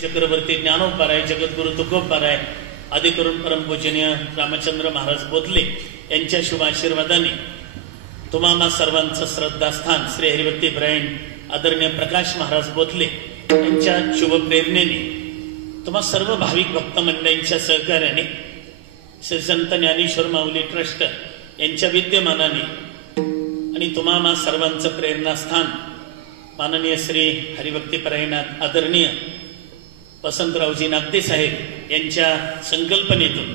चक्रवर्ती ज्ञानोबाराय, जगद्गुरु तुकोबाराय, आदी करून परमपूजनीय रामचंद्र महाराज बोधले यांच्या शुभ आशीर्वादाने तुम्हाला सर्वांचं श्रद्धास्थान श्री हरिभक्ती ब्रायण आदरणीय प्रकाश महाराज बोधले यांच्या शुभ प्रेरणेने तुम्हा सर्व भाविक भक्त मंडळींच्या सहकार्याने श्री संत ज्ञानेश्वर माऊली ट्रस्ट यांच्या विद्यमानाने आणि तुम्हाला सर्वांचं प्रेरणास्थान माननीय श्री हरिभक्ती ब्रायण आदरणीय वसंतरावजी नागदे साहेब यांच्या संकल्पनेतून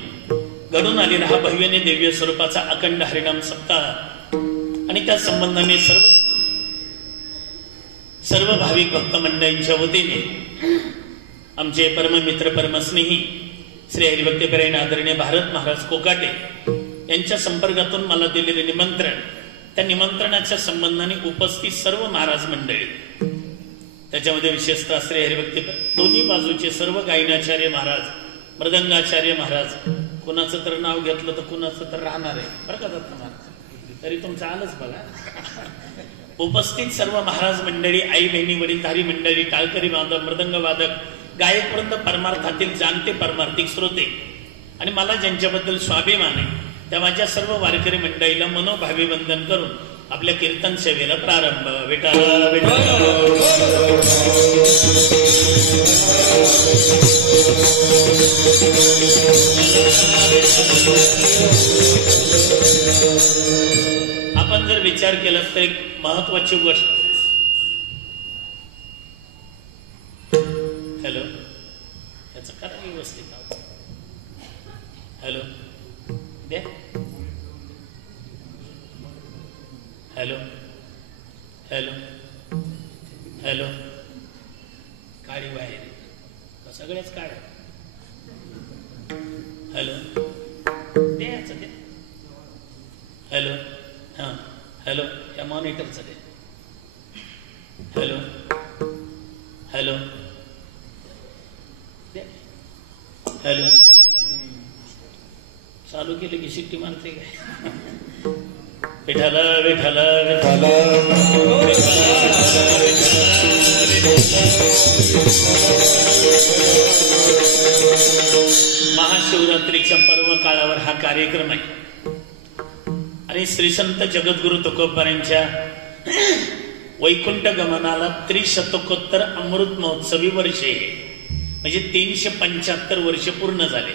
घडून आलेला हा भव्यने दिव्य स्वरूपाचा अखंड हरिनाम सप्ताह आणि त्या संबंधाने सर्व भाविक भक्त मंडळींच्या वतीने आमचे परममित्र परमस्नेही श्री हरिभक्ती ब्रायण आदरणीय भारत महाराज कोकाटे यांच्या संपर्कातून मला दिलेले निमंत्रण, त्या निमंत्रणाच्या संबंधाने उपस्थित सर्व महाराज मंडळी, त्याच्यामध्ये विशेषतः श्री हरिभक्ती दोन्ही बाजूचे सर्व गायनाचार्य महाराज, मृदंगाचार्य महाराज, कुणाचं तर नाव घेतलं तर कुणाचं तर राहणार आहे बरं का दत्त महाराज, तरी तुमचं आलंच बघा. उपस्थित सर्व महाराज मंडळी, आई बहिणी, वडीलधारी मंडळी, टाळकरी वादक, मृदंग वादक, गायकवृंद, परमार्थातील जाणते परमार्थिक श्रोते आणि मला ज्यांच्याबद्दल स्वाभिमान आहे त्या माझ्या सर्व वारकरी मंडळीला मनोभावी वंदन करून आपल्या कीर्तन सेवेला प्रारंभ. विठाला विठाला. आपण जर विचार केला तर एक महत्वाची गोष्ट, हॅलो याचं करा व्यवस्थित, हॅलो द्या, हॅलो हॅलो हॅलो, काळी बाहेर सगळेच काळ, हॅलो द्यायचं द्या, हॅलो हां हॅलो या मॉनिटरचं द्या, हॅलो हॅलो द्या, हॅलो चालू केलं की शिट्टी मारते काय. विठाला विठाला विठाला महाशिवरात्रीच्या पर्व काळावर हा कार्यक्रम आहे आणि श्री संत जगद्गुरु तुकोबारायांच्या वैकुंठ गमनाला त्रिशतकोत्तर अमृत महोत्सवी वर्षे, म्हणजे 375 वर्ष पूर्ण झाले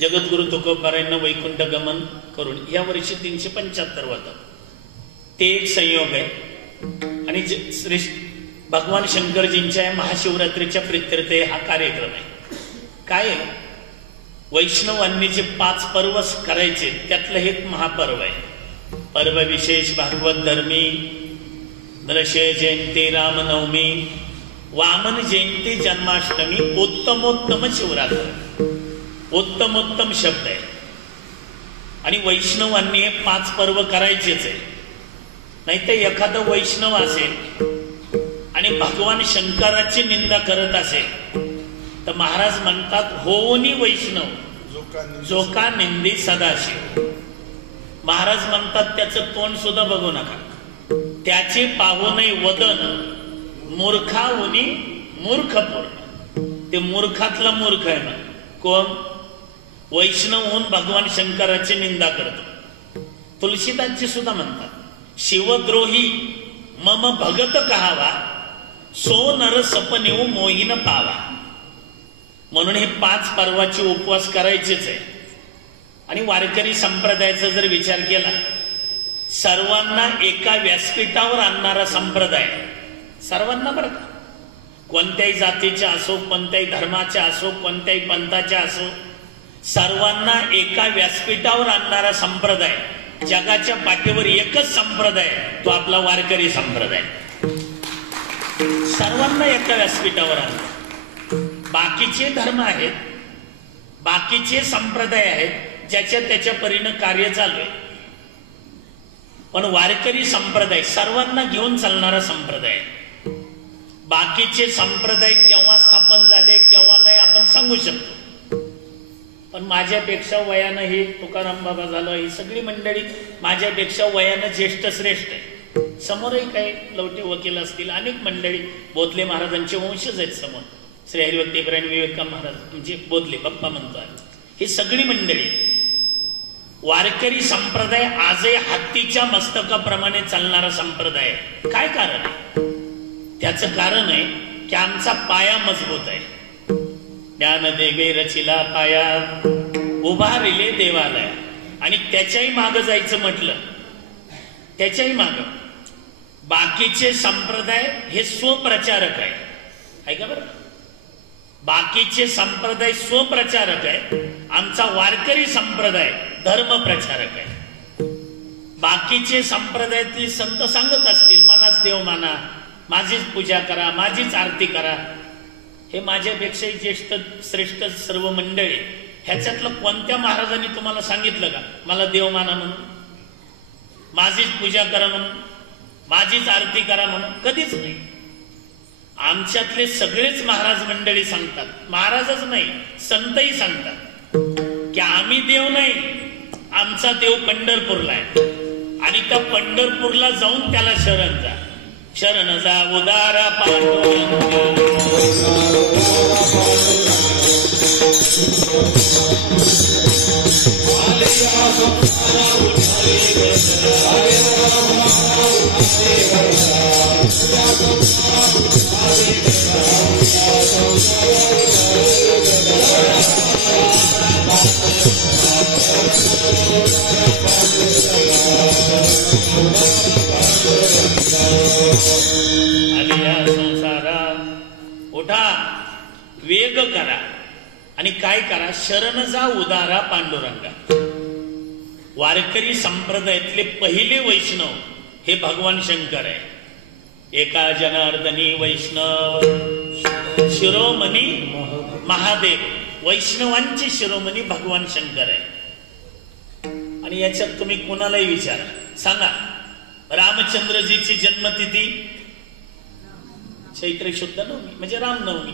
जगद्गुरु तुकोबारायांना वैकुंठ गमन करून. या वर्षी 375 होतं. ते एक संयोग आहे आणि श्री भगवान शंकरजींच्या महाशिवरात्रीच्या प्रित्यर्थ हा कार्यक्रम आहे. काय आहे, वैष्णवांनी जे 5 पर्व करायचे त्यातलं हे एक महापर्व आहे. पर्व विशेष भागवत धर्मी, नरशय जयंती, रामनवमी, वामन जयंती, जन्माष्टमी, उत्तमोत्तम शिवरात्र. उत्तमोत्तम शब्द आहे आणि वैष्णवांनी हे 5 पर्व करायचेच आहे. नाही तर एखादं वैष्णव असेल आणि भगवान शंकराची निंदा करत असेल तर महाराज म्हणतात, होनी वैष्णव जो का निंदी सदाशिव. महाराज म्हणतात त्याचं तोंड सुद्धा बघू नका, त्याचे पाहू नये वदन, मूर्खाहुनी मूर्ख पूर्ण. ते मूर्खातला मूर्ख आहे ना कोण, वैष्णव होऊन भगवान शंकराची निंदा करतो. तुलसीदासजी सुद्धा म्हणतात, शिवद्रोही मम भगत कहावा, सो नर सपनेऊ मोहीन पावा. म्हणून हे 5 पर्वाचे उपवास करायचेच आहे. आणि वारकरी संप्रदायाचा जर विचार केला, सर्वांना एका व्यासपीठावर आणणारा संप्रदाय, सर्वांना बरं का, कोणत्याही जातीच्या असो, कोणत्याही धर्माच्या असो, कोणत्याही पंथाच्या असो, सर्वांना एका व्यासपीठावर आणणारा संप्रदाय, जगाच्या पाठीवर एकच संप्रदाय, तो आपला वारकरी संप्रदाय. सर्वांना एका व्यासपीठावर आणणार. बाकीचे धर्म आहेत, बाकीचे संप्रदाय आहेत, ज्याच्या त्याच्या परीनं कार्य चालू आहे. पण वारकरी संप्रदाय सर्वांना घेऊन चालणारा संप्रदाय. बाकीचे संप्रदाय केव्हा स्थापन झाले केव्हा नाही आपण सांगू शकतो, पण माझ्यापेक्षा वयानं ही तुकाराम बाबा झालं, ही सगळी मंडळी माझ्यापेक्षा वयानं ज्येष्ठ श्रेष्ठ आहे. समोरही काही लवटे वकील असतील, अनेक मंडळी बोधले महाराजांचे वंशज आहेत समोर. श्री हरिभक्त इब्राहिम विवेकानंद महाराज म्हणजे बोधले बाप्पा म्हणतो आहे, ही सगळी मंडळी वारकरी संप्रदाय आजही हत्तीच्या मस्तकाप्रमाणे चालणारा संप्रदाय आहे. काय कारण आहे? त्याचं कारण आहे की आमचा पाया मजबूत आहे. ज्ञान देवे रचिला पाया, उभारिले देवालय. आणि त्याच्याही मागं जायचं म्हटलं, त्याच्याही मागं बाकीचे संप्रदाय हे स्वप्रचारक आहे का बरं? बाकीचे संप्रदाय स्वप्रचारक आहे, आमचा वारकरी संप्रदाय धर्मप्रचारक आहे. बाकीचे संप्रदायातले संत सांगत असतील मलाच देव माना, माझीच पूजा करा, माझीच आरती करा. हे माझ्यापेक्षाही ज्येष्ठ श्रेष्ठ सर्व मंडळी, ह्याच्यातलं कोणत्या महाराजांनी तुम्हाला सांगितलं का मला देव माना म्हणून, माझीच पूजा करा म्हणून, माझीच आरती करा म्हणून? कधीच नाही. आमच्यातले सगळेच महाराज मंडळी सांगतात, महाराजच नाही संतही सांगतात की आम्ही देव नाही, आमचा देव पंढरपूरला आहे. आणि त्या पंढरपूरला जाऊन त्याला शरण जा. शरण जा उदारा पांडुरंग. उठा, वेग करा आणि काय करा? शरण जा उदारा पांडुरंगा. वारकरी संप्रदायातले पहिले वैष्णव हे भगवान शंकर आहे. एका जनार्दनी वैष्णव शिरोमणी महादेव, वैष्णवांचे शिरोमणी भगवान शंकर आहे. आणि याच्यात तुम्ही कोणालाही विचारा, सांगा रामचंद्रजीची जन्मतिथी चैत्र शुद्ध नवमी म्हणजे रामनवमी.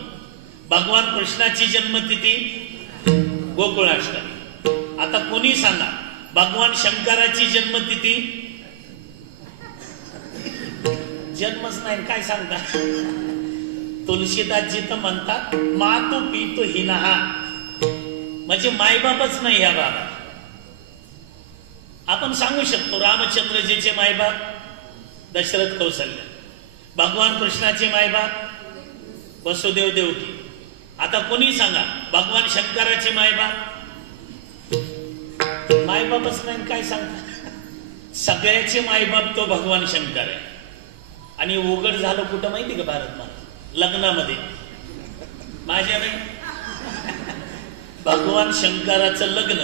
भगवान कृष्णाची जन्मतिथी गोकुळाष्टमी. आता कोणी सांगा भगवान शंकराची जन्मतिथी? जन्मच नाही, काय सांगता? तुलसीदासजी तर म्हणतात मातू पितू हिनहा, म्हणजे मायबापच नाही ह्या बाबा. आपण सांगू शकतो रामचंद्रजीचे मायबाप दशरथ कौशल्य, भगवान कृष्णाचे मायबाप वसुदेव देवकी. आता कोणी सांगा भगवान शंकराचे मायबाप? मायबापच नाही, काय सांगता? सगळ्याचे मायबाप तो भगवान शंकर आहे. आणि उघड झालं कुठं माहिती का? भारत मा लग्नामध्ये. माझ्या नाही, भगवान शंकराचं लग्न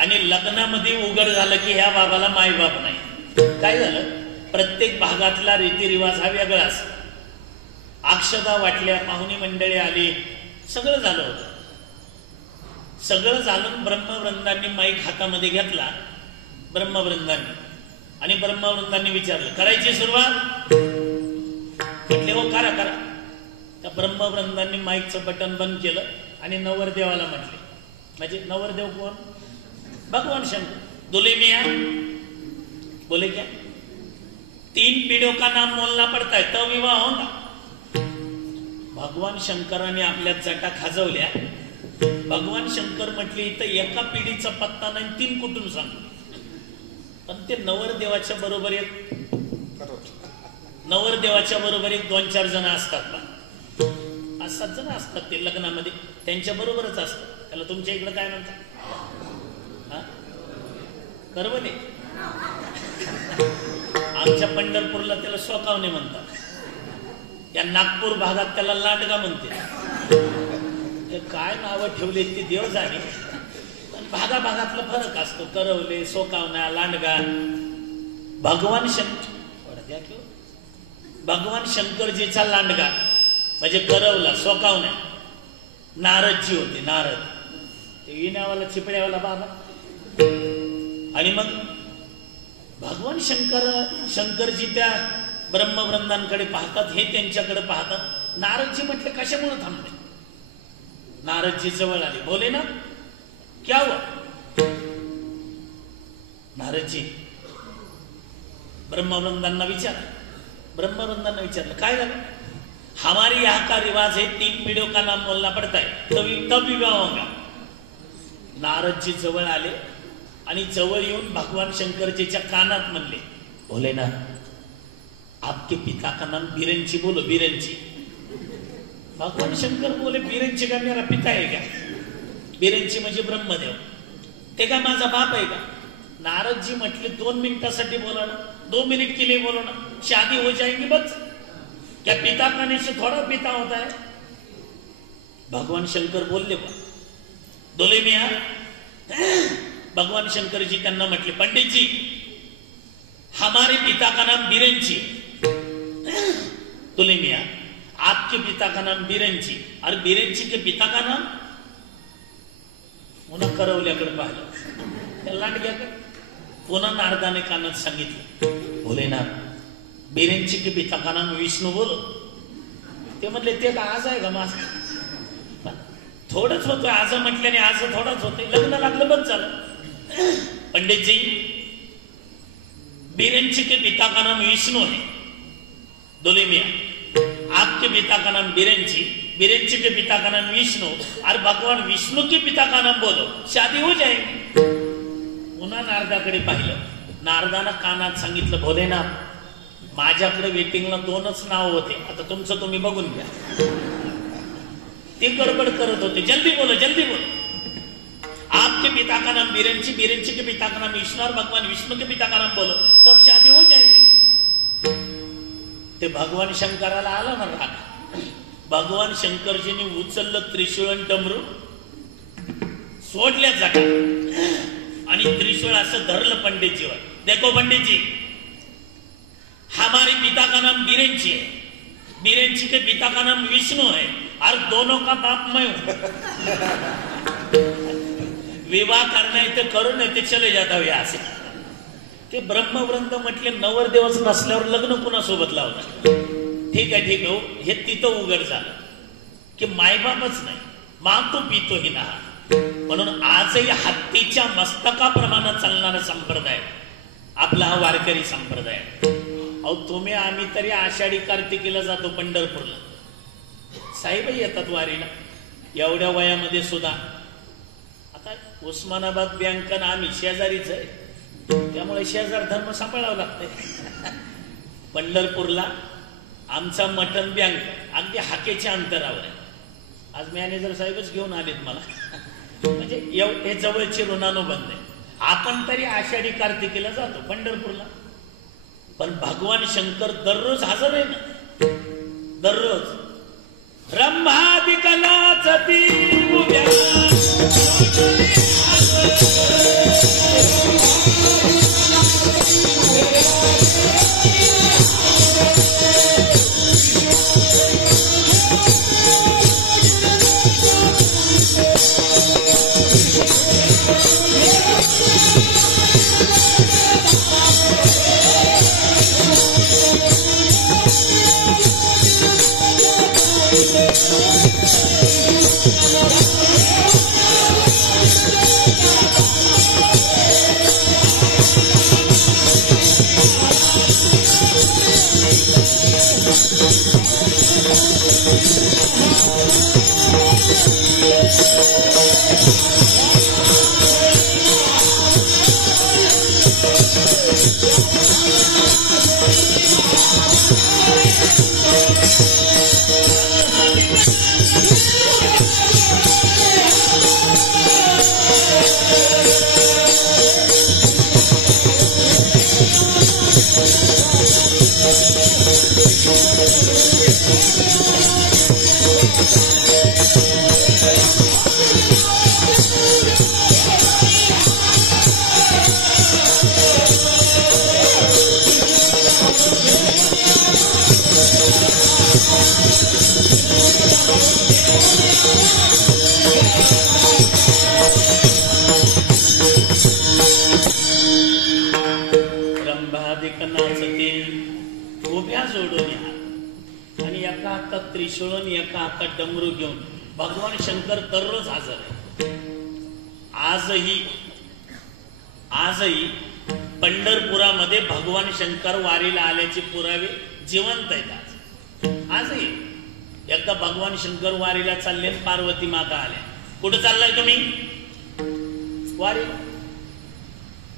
आणि लग्नामध्ये उघड झालं की ह्या बाबाला मायबाप नाही. काय झालं? प्रत्येक भागातला रीतिरिवाज हा वेगळा असतो. अक्षता वाटल्या, पाहुणी मंडळी आली, सगळं झालं होतं. सगळं झालं. ब्रह्मवृंदांनी माईक हातामध्ये घेतला, ब्रह्मवृंदांनी, आणि ब्रह्मवृंदांनी विचारलं करायची सुरुवात? म्हटले हो करा करा. त्या ब्रह्मवृंदांनी माईकचं बटन बंद केलं आणि नवरदेवाला म्हटले, म्हणजे नवरदेव कोण? भगवान शंकर. दुल्हे मियां बोले क्या 3 पीढ़ियों का नाम बोलना पड़ता है तो विवाह होगा. भगवान शंकराने आपल्या जटा खाजवल्या. भगवान शंकर म्हटले इथं एका पिढीचा पत्ता नाही, 3 कुटुंब सांगतो. पण ते नवरदेवाच्या बरोबर एक 2-4 जण असतात ना, 5-7 जण असतात ते लग्नामध्ये, त्यांच्या बरोबरच असतात. त्याला तुमच्या इकडे काय म्हणतात? करवले. आमच्या पंढरपूरला त्याला सोकावणे म्हणतात. या नागपूर भागात त्याला लांडगा म्हणते. काय नावं ठेवले ती देव जाणे. भागाभागातला फरक असतो. करवले, सोकावणा, लांडगा. भगवान शंकरजीचा लांडगा म्हणजे करवला, सोकावण्या नारदजी होते. नारद ते विण्यावाला चिपड्यावाला बाबा. आणि मग भगवान शंकरजी त्या ब्रह्मवृंदांकडे पाहतात, हे त्यांच्याकडे पाहतात. नारदजी म्हटले कशामुळे थांबले? नारदजी जवळ आले, बोले ना क्या हुआ? नारदजी ब्रह्मवृंदांना विचारलं काय झालं? हमारे यहाँ का रिवाज है 3 पीढ़ियों का नाम बोलना पड़ता है तब विवाह होगा। नारदजी जवळ आले आणि जवळ येऊन भगवान शंकरजीच्या कानात म्हणले, भोलेनाथ आपके पिता का नाम बिरंची बोलो, बिरंची। भगवान शंकर बोले, बिरंची का मेरा पिता है क्या? बिरंची म्हणजे ब्रह्मदेव, ते का माझा बाप आहे का? नारदजी म्हटले 2 मिनिटासाठी बोला ना, 2 मिनट के लिए बोलो ना, शादी हो जाएगी बस। क्या पिता करने से थोड़ा पिता होता है? भगवान शंकर बोलले बा, दोले मिया। भगवान शंकर जी त्यांना म्हटले, पंडित जी हमारे पिता का नाम बिरंची। दोले मिया आपके पिता का नाम बिरंची और बिरंची के पिता का नाम? पुन्हा करवल्याकडे पाहिलं, त्या लांडग्याकडे पुन्हा नारदाने कानात सांगितलं, भोलेनाथ बिरंची के पिता का नाम विष्णू बोलो। ते म्हणले, ते का आज आहे का माझं? थोडंच होतं आज म्हटल्याने, आज थोडंच होते, लग्न लागलं बंद झालं। पंडित जी बिरंची के पिता का नाम विष्णू है, दोले मिया आपके पिता का नाम बिरंची, बिरंची के पिता का नाम विष्णु और भगवान विष्णु के पिता का नाम बोलो, शादी हो जाएगी। पुन्हा नारदाकडे पाहिलं, नारदानं कानात सांगितलं, भोलेनाथ माझ्याकडे वेटिंगला 2च नाव होते, आता तुमचं तुम्ही बघून घ्या। ते गडबड करत होते, जल्दी बोलो जल्दी बोलो। आपके पिता का नाम बिरंची, बिरंची के पिता का नाम विष्णु और भगवान विष्णु के पिता का नाम बोलो, तब शादी हो जाएगी। ते भगवान शंकराला आला ना राग। भगवान शंकरजींनी उचललं त्रिशूळ आणि डमरू, सोडल्या जागा आणि त्रिशूळ असं धरलं पंडितजीवर। देखो पंडित जी हमारे पिता का नाम बिरंची है, बिरंची के पिता का नाम विष्णु है और दोनों का बाप मैं हूं। विवाह करना है तो करो, नहीं तो चले जाता हो यहाँ से। ते ब्रह्मवृंद म्हटले, नवरदेवच नसल्यावर लग्न कुणासोबत लावतात? ठीक आहे ठीक आहे, हे तिथं उघड झालं की मायबापच नाही, मातो पितो ही ना। म्हणून आजही हत्तीच्या मस्तकाप्रमाणे चालणारा संप्रदाय आपला हा वारकरी संप्रदाय। अहो तुम्ही आम्ही तरी आषाढी कार्तिकीला जातो पंढरपूरला, साहेबही येतात वारीला एवढ्या वयामध्ये सुद्धा। आता उस्मानाबाद बँक आम्ही शेजारीच आहे, त्यामुळे शेजार धर्म सांभाळावं लागतंय। पंढरपूरला आमचा मटन बँक अगदी हाकेच्या अंतरावर आहे। आज मॅनेजर साहेबच घेऊन आलेत मला, म्हणजे हे जवळचे ऋणानुबंध आहे। आपण तरी आषाढी कार्तिकीला जातो पंढरपूरला, पण भगवान शंकर दररोज हजर आहे ना, दररोज। ब्रह्मादिक नाचती उभ्या त्रिशूळ एका हातात डमरू घेऊन भगवान शंकर दररोज हजर आहे। आजही पंढरपुरामध्ये भगवान शंकर वारीला आल्याचे पुरावे जिवंत आहेत। आजही एकदा भगवान शंकर वारीला चालले, पार्वती माता आल्या. कुठं चाललाय तुम्ही? वारी.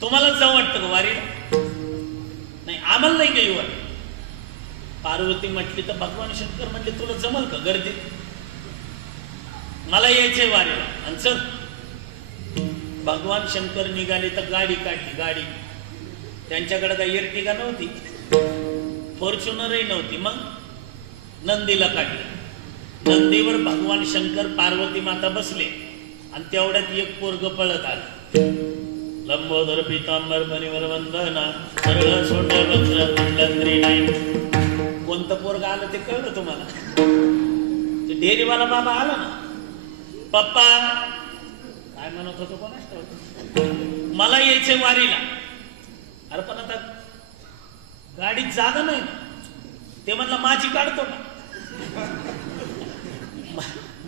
तुम्हाला जाऊ वाटतं का वारीला? नाही, आम्हाला नाही काही वारी. पार्वती म्हटली तर भगवान शंकर म्हटले तुला जमल का गर्दीत? मला यायचंय वारीला. आणि चल. भगवान शंकर निघाले तर गाडी काढली. गाडी त्यांच्याकडे काही एर्टिगा नव्हती, फॉर्च्युनरही नव्हती. मग नंदीला काढले. नंदीवर भगवान शंकर पार्वती माता बसले आणि तेवढ्यात एक पोरग पळत आलं. लंबोदर पितांबर परिवर वंदना सरळ सोंड वज्र कुंडत्री नाही. कोणतं पोरग आलं ते कळलं तुम्हाला? ते डेअरीवाला बाबा आला ना. पप्पा काय म्हणत होतो कोणाच ठाऊक, मला यायचे वारीला. अरे पण आता गाडीत जागा नाही ना. ते म्हणलं माझी काढतो का?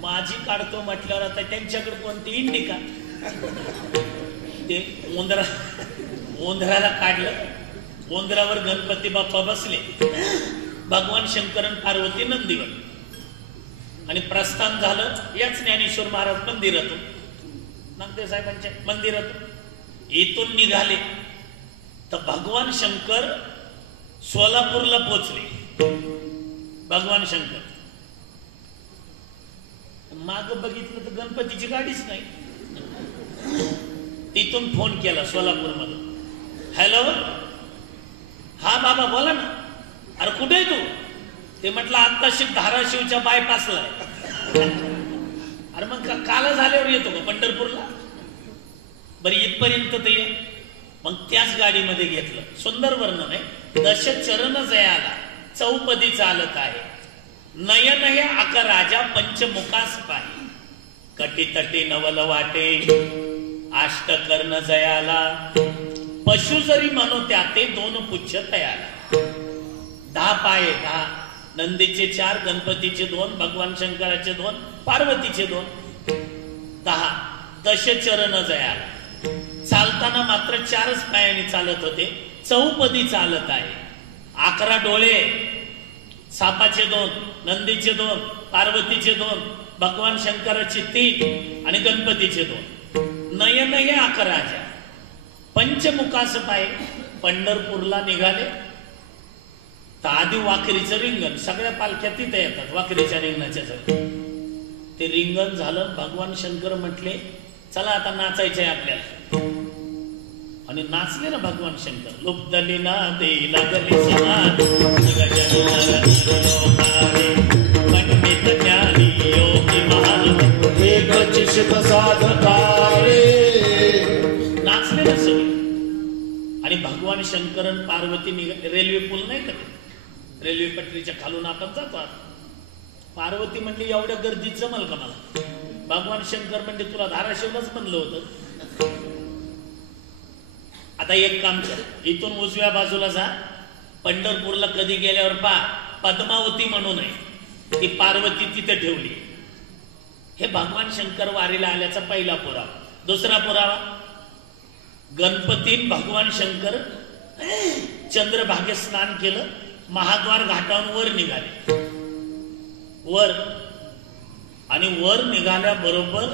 माझी काढतो म्हटल्यावर आता त्यांच्याकडे कोणती इंडिका. ते ओंधराला काढलं. ओंधरावर गणपती बाप्पा बसले, भगवान शंकर आणि पार्वती नंदीवर. आणि प्रस्थान झालं याच ज्ञानेश्वर महाराज मंदिरातून, नागदेव साहेबांच्या मंदिरातून. इथून निघाले तर भगवान शंकर सोलापूरला पोचले. भगवान शंकर माग बघितलं तर गणपतीची गाडीच नाही. तिथून फोन केला सोलापूर मधून. हॅलो, हा बाबा बोला ना. अरे कुठे आहे तू? ते म्हटलं आत्ताशी धाराशिवच्या बायपासला. अरे मग काल झाल्यावर येतो का पंढरपूरला? बरं इथपर्यंत ते ये. मग त्याच गाडीमध्ये घेतलं. सुंदर वर्णन आहे. दश चरण जयाला चौपदी चालत आहे. नयन हे आका राजा पंचमुखास पाही. कटी तटी नवल वाटे आष्ट कर्ण जयाला. पशु जरी म्हणो त्या ते दोन पुच्छ तयाला. 10 पाय 10. नंदीचे 4, गणपतीचे 2, भगवान शंकराचे 2, पार्वतीचे 2. 10 दश चरण जयाला. चालताना मात्र 4च पायाने चालत होते. चौपदी चालत आहे. 11 डोळे. सापाचे 2, नंदीचे 2, पार्वतीचे 2, भगवान शंकराचे 3 आणि गणपतीचे 2. नयन हे आका राजा पंचमुखास पाय. पंढरपूरला निघाले तर आधी वाखरीचं रिंगण. सगळ्या पालख्या तिथे येतात वाखरीच्या रिंगणाच्या सगळ्या. ते रिंगण झालं. भगवान शंकर म्हटले चला आता नाचायचंय आपल्याला. आणि नाचले ना भगवान शंकर. लुप्तली ना दे लागली समाज पंडित ज्ञानी योगी महाराज एकचित साधकारे. नाचले ना सगळे. आणि भगवान शंकर आणि पार्वती निघाले. रेल्वे पूल नाही का, रेल्वे पटरीच्या खालून आपण जातो. पार्वती म्हणली एवढ्या गर्दीत जमल का मला? भगवान शंकर म्हणजे तुला धाराशिवलाच म्हणलं होतं. आता एक काम कर, इथून उजव्या बाजूला जा. पंढरपूरला कधी गेल्यावर पहा पद्मावती म्हणून आहे, ती पार्वती तिथे ठेवली. हे भगवान शंकर वारीला आल्याचा पहिला पुरावा. दुसरा पुरावा, गणपती भगवान शंकर चंद्रभागेत स्नान केलं. महाद्वार घाटावरून वर निघाले. वर आणि वर निघाल्याबरोबर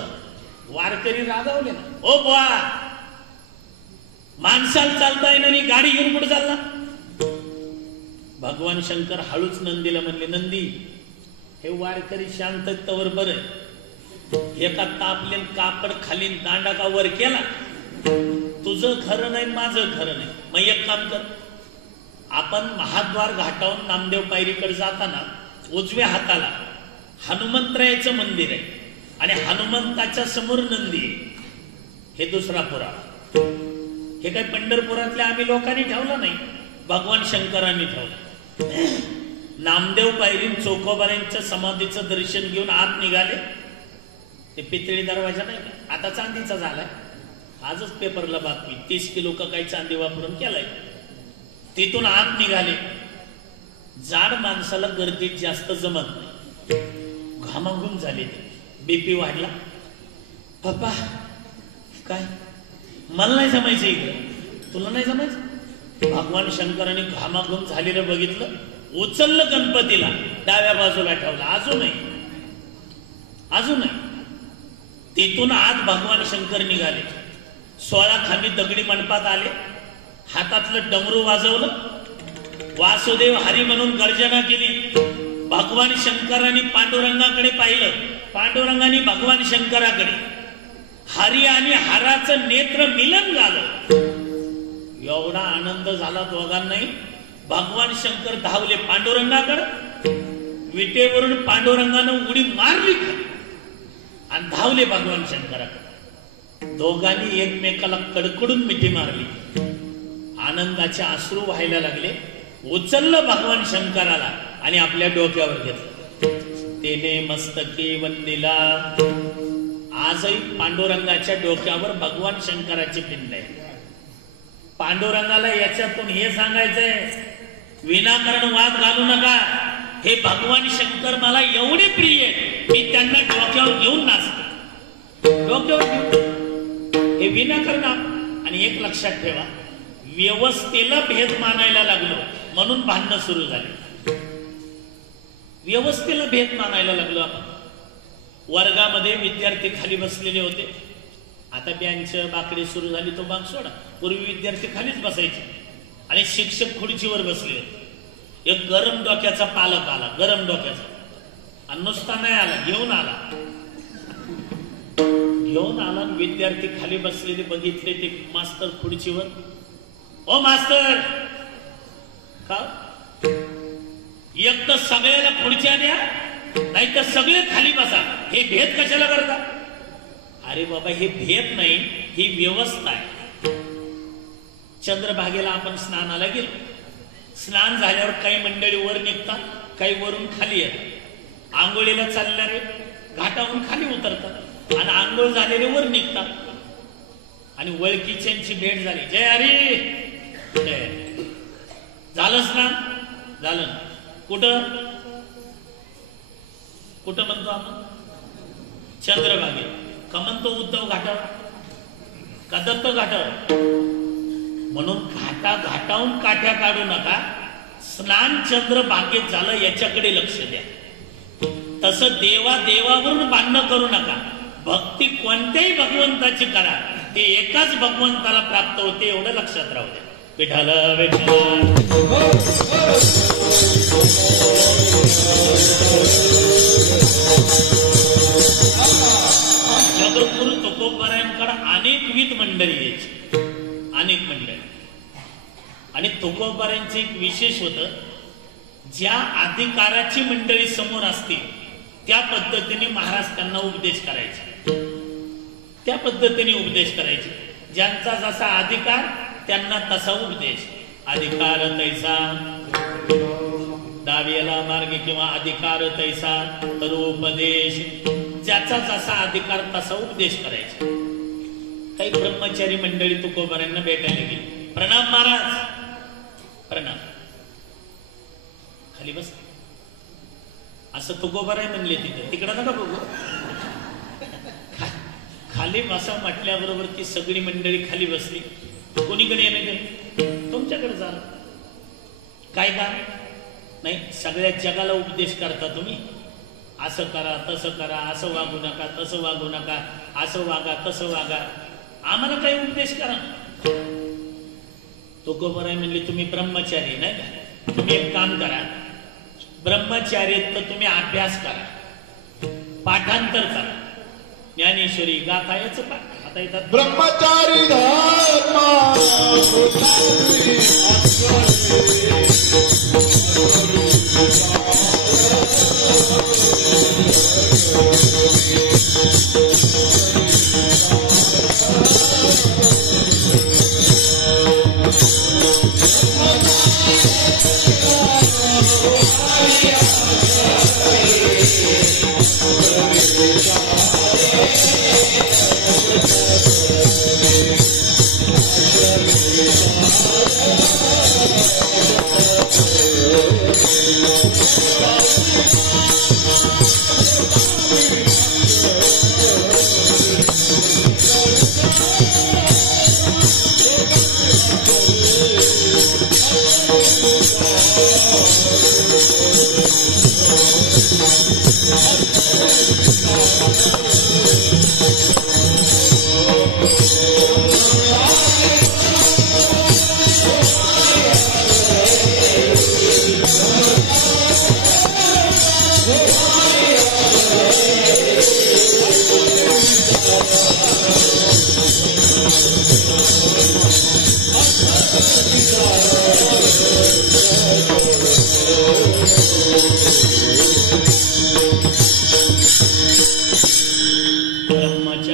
वारकरी रागावले ना. ओ बुवा, माणसाला चालता येणार नाही, गाडी घेऊन कुठे चालला? भगवान शंकर हळूच नंदीला म्हणले, नंदी हे वारकरी शांत तवर बरं. एका तापले कापड खाली दांडा का वर केला, तुझं खरं नाही माझं खरं नाही. मग एक काम कर, आपण महाद्वार घाटावून नामदेव पायरीकडे जाताना उजव्या हाताला हनुमंतरायाचं मंदिर आहे आणि हनुमंताच्या समोर नंदी आहे. हे दुसरा पुरावा. हे काही पंढरपुरातल्या आम्ही लोकांनी ठेवलं नाही, भगवान शंकरांनी ठेवलं. नामदेव पायरीन चोखोबाऱ्यांच्या समाधीचं दर्शन घेऊन आत निघाले. ते पितळी दरवाजा नाही का, आता चांदीचा झालाय. आजच पेपरला बातमी, 30 किलो का काही चांदी वापरून केलाय. तिथून आत निघाले. जाड माणसाला गर्दीत जास्त जमत नाही, घामाघूम झाले. बीपी वाढला. पप्पा काय, मला नाही जमायचं इकडे, तुला नाही जमायचं? भगवान शंकरांनी घामाघूम झालेलं बघितलं, उचललं गणपतीला, डाव्या बाजूला ठेवला. अजूनही अजून तिथून आत भगवान शंकर निघाले. 16 खांबी दगडी मंडपात आले. हातातलं डमरू वाजवलं. वासुदेव हरी म्हणून गर्जना केली. भगवान शंकरांनी पांडुरंगाकडे पाहिलं. पांडुरंगाने भगवान शंकराकडे. हरी आणि हाराचं नेत्र मिलन झालं. एवढा आनंद झाला दोघांनाही. भगवान शंकर धावले पांडुरंगाकडे. विटेवरून पांडुरंगानं उडी मारली आणि धावले भगवान शंकराकडे. दोघांनी एकमेकाला कडकडून मिठी मारली. आनंदाचे अश्रू व्हायला लागले. उचललं भगवान शंकराला आणि आपल्या डोक्यावर घेतलं. तेने मस्तके वंदिला. आजही पांडुरंगाच्या डोक्यावर भगवान शंकराची पिंड आहे. पांडुरंगाला याच्यातून हे सांगायचंय, विनाकारण वाद घालू नका. हे भगवान शंकर मला एवढे प्रिय आहे, मी त्यांना डोक्यावर घेऊन नाचतो. डोक्यावर घेऊन हे विनाकारण. आणि एक लक्षात ठेवा, व्यवस्थेला भेद मानायला लागलो म्हणून भांडणं सुरू झाली. व्यवस्थेला भेद मानायला लागलो आपण. वर्गामध्ये विद्यार्थी खाली बसलेले होते. आता बेंच बाकडे सुरू झाली तो भाग सोडा. पूर्वी विद्यार्थी खालीच बसायचे आणि शिक्षक खुर्चीवर बसले होते. एक गरम डोक्याचा पालक आला. गरम डोक्याचा. आणि नुसता नाही आला, घेऊन आला. घेऊन आला. विद्यार्थी खाली बसलेले बघितले ते मास्तर खुर्चीवर. ओ मास्तर, का एक तर सगळ्याला खुर्च्या द्या, नाही तर सगळे खाली बसा. हे भेद कशाला करता? अरे बाबा, हे भेद नाही, ही व्यवस्था आहे. चंद्रभागेला आपण स्नानाला गेलो. स्नान झाल्यावर काही मंडळी वर निघतात, काही वरून खाली येतात. आंघोळीला चालणारे घाटावरून खाली उतरतात आणि आंघोळ झालेले वर निघतात. आणि वळकीच्यांची भेट झाली. जय हरी. झालं स्नान? झालं. कुठं कुठं म्हणतो आपण? चंद्रभागे. का म्हणतो उद्धव घाटावर? का दत्त घाटावर? म्हणून घाटाहून काठ्या काढू नका. स्नान चंद्रभागेत झालं याच्याकडे लक्ष द्या. तसं देवावरून भांडणं करू नका. भक्ती कोणत्याही भगवंताची करा, ते एकाच भगवंताला प्राप्त होते, एवढं लक्षात राहू द्या. विठ्ठल विठ्ठल. जगद्गुरु तुकोबारायांकडे अनेकविध मंडळी यायची. अनेक मंडळी. आणि तुकोबारायांचं एक विशेष होतं, ज्या अधिकाराची मंडळी समोर असतील त्या पद्धतीने महाराज त्यांना उपदेश करायचे. त्या पद्धतीने उपदेश करायचे. ज्यांचा जसा अधिकार त्यांना तसा उपदेश. अधिकार तैसा डाव्याला मार्ग किंवा अधिकार तैसा तर उपदेश. ज्याचा जसा अधिकार तसा उपदेश करायचा. काही ब्रह्मचारी मंडळी तुकोबारांना भेटायला गेली. प्रणाम महाराज. प्रणाम. खाली बस. असं तुकोबाराय म्हणले. तिकडं नका बघू. खाली बसा म्हटल्याबरोबर ती सगळी मंडळी खाली बसली. कोणीकडे येणं गेलं? तुमच्याकडे झालं. काय का नाही, सगळ्या जगाला उपदेश करता तुम्ही. असं करा, तसं करा, असं वागू नका, तसं वागू नका, असं वागा, तसं वागा. आम्हाला काही उपदेश करा. तुकोबाराय म्हणले, तुम्ही ब्रह्मचारी नाही का? तुम्ही एक काम करा. ब्रह्मचारी तर तुम्ही अभ्यास करा, पाठांतर करा. ज्ञानेश्वरी गाथा याचं पाठ आता येतात. ब्रह्मचारी धर्म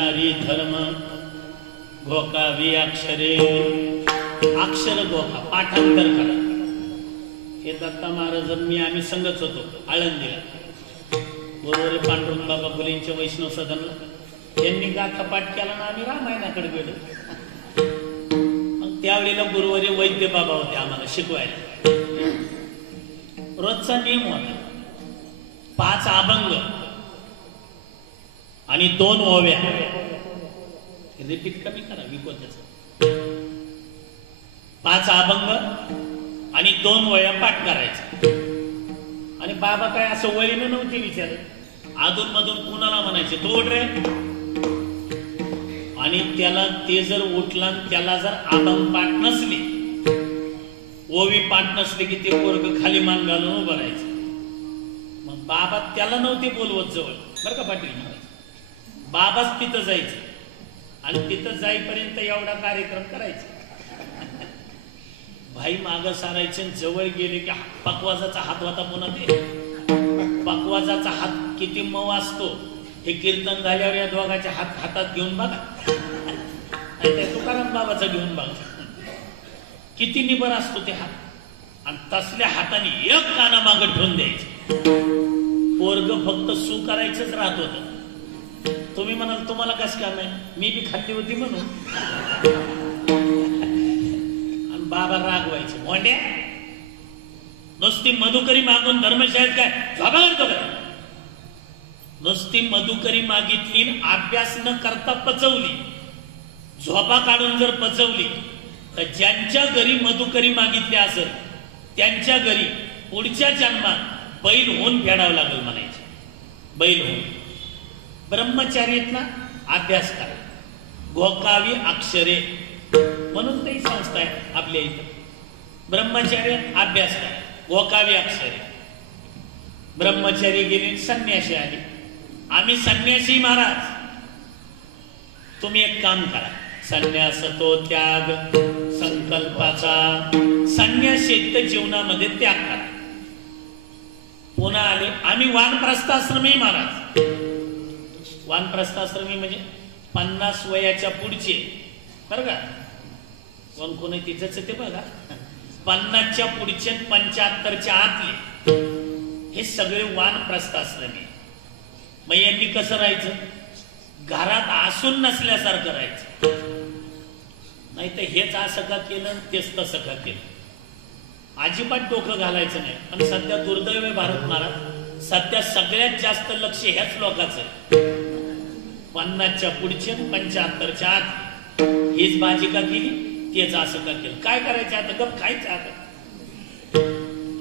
रचणारी धर्म घोकावी अक्षरे. अक्षर घोका, पाठांतर करा. हे दत्ता महाराजांनी आम्ही संगच होतो आळंदीला, बरोबर पांडुरंग बाबा फुलेंच्या वैष्णव सदनला. त्यांनी गाथा पाठ केला ना, आम्ही रामायणाकडे गेलो. मग त्यावेळेला गुरुवारी वैद्य बाबा होते आम्हाला शिकवायला. रोजचा नियम होता 5 अभंग आणि 2 ओव्या. रिपीट कमी करा विकोत्याच. 5 अभंग आणि 2 ओव्या पाठ करायचा. आणि बाबा काय असं वळीनं नव्हते विचारत, अधून मधून कुणाला म्हणायचे तो उठ रे. आणि त्याला ते जर उठला, त्याला जर अभंग पाठ नसली, ओवी पाठ नसली की ते पोरग खाली मान घालून उभं राहायचं. मग बाबा त्याला नव्हते बोलवत जवळ, बरं का पाटील महाराज. बाबाच तिथं जायचं आणि तिथं जाईपर्यंत एवढा कार्यक्रम करायचा. भाई माग सारायचे, जवळ गेले की पकवाजाचा हात होता. पुन्हा ते पकवाजाचा हात किती मऊ असतो हे कीर्तन झाल्यावर या दोघांच्या हातात घेऊन बघा, त्या तुकाराम बाबाचा घेऊन बघा, किती निबर असतो ते हात. आणि तसल्या हाताने एक काना मागं ठेवून द्यायचे. पोरग फक्त सू करायचंच राहत होत. तुम्ही म्हणाल तुम्हाला कसं काम आहे, मी बी खाल्ली होती म्हणून. आणि बाबा रागवायचे, मोंड्या नुसती मधुकरी मागून धर्मशाळेत काय झोपा करतो का? नुसती मधुकरी मागितली, अभ्यास न करता पचवली, झोपा काढून जर पचवली, तर ज्यांच्या घरी मधुकरी मागितली असेल त्यांच्या घरी पुढच्या जन्मात बैल होऊन फेडावं लागेल म्हणायचे. बैल होऊन. ब्रह्मचार्यात ना अभ्यास करा, घोकावी अक्षरे म्हणून ती संस्था आहे आपल्या इथं. ब्रह्मचार्यात अभ्यास करा, घोकावी अक्षरे. ब्रह्मचारी गेले, संन्यासी आले. आम्ही संन्यासी महाराज. तुम्ही एक काम करा, संन्यास तो त्याग संकल्पाचा. संन्यासित जीवनामध्ये त्याग करा. पुन्हा आले, आम्ही वानप्रस्थाश्रमी महाराज. वानप्रस्थाश्रमी म्हणजे 50 वयाच्या पुढचे, बरं का. कोण तिथंच ते बघा. 50च्या पुढचे 75च्या आतले हे सगळे वानप्रस्थाश्रमी. मग यांनी कसं राहायचं? घरात आसून नसल्यासारखं राहायचं. नाही तर हेच असं का केलं, तेच तसं का केलं, अजिबात डोकं घालायचं नाही. पण सध्या दुर्दैव आहे भारत महाराज, सध्या सगळ्यात जास्त लक्ष ह्याच लोकांचं. 50च्या पुढचे 75च्या आत हीच बाजी का केली, तेच असं का केलं. काय करायचं आता, गप खायचं आता.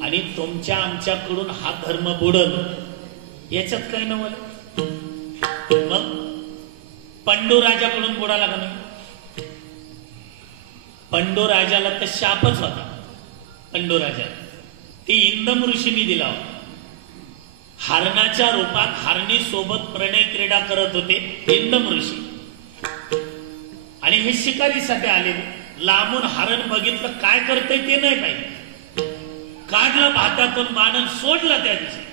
आणि तुमच्या आमच्याकडून हा धर्म बुडल याच्यात काही नव्हतं. मग पंडू राजाकडून बुडाला का नाही? पंडू राजाला तर शापच होता. पंडू राजा ती इंदम ऋषींनी दिला होता. हरणाच्या रूपात हरणी सोबत प्रणय क्रीडा करत होते इंदम ऋषी. आणि हे शिकारीसाठी आलेले. लांबून हरण बघितलं, काय करतंय ते नाही पाहिजे. काढला भातातून बाण, सोडला त्या दिवशी.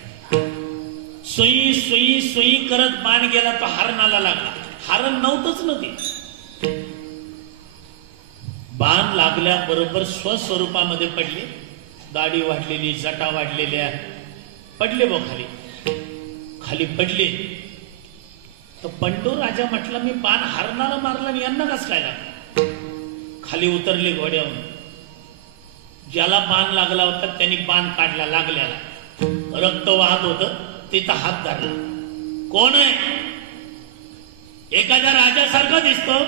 सुई सुई सुई करत बाण गेला, तो हरणाला लागला. हरण नव्हतंच नव्हते. बाण लागल्याबरोबर स्वस्वरूपामध्ये पडले. दाढी वाढलेली, जटा वाढलेल्या, पडले बो खाली. खाली पडले तर पंडू राजा म्हटला, मी बाण हरणाला मारला आणि यांना कसं काय लागला. खाली उतरले घोड्यावरून. ज्याला बाण लागला होता त्यांनी बाण काढला लागल्याला. रक्त वाहत होतं, तिथं हात धरला. कोण आहे? एखाद्या राजासारखा दिसतो.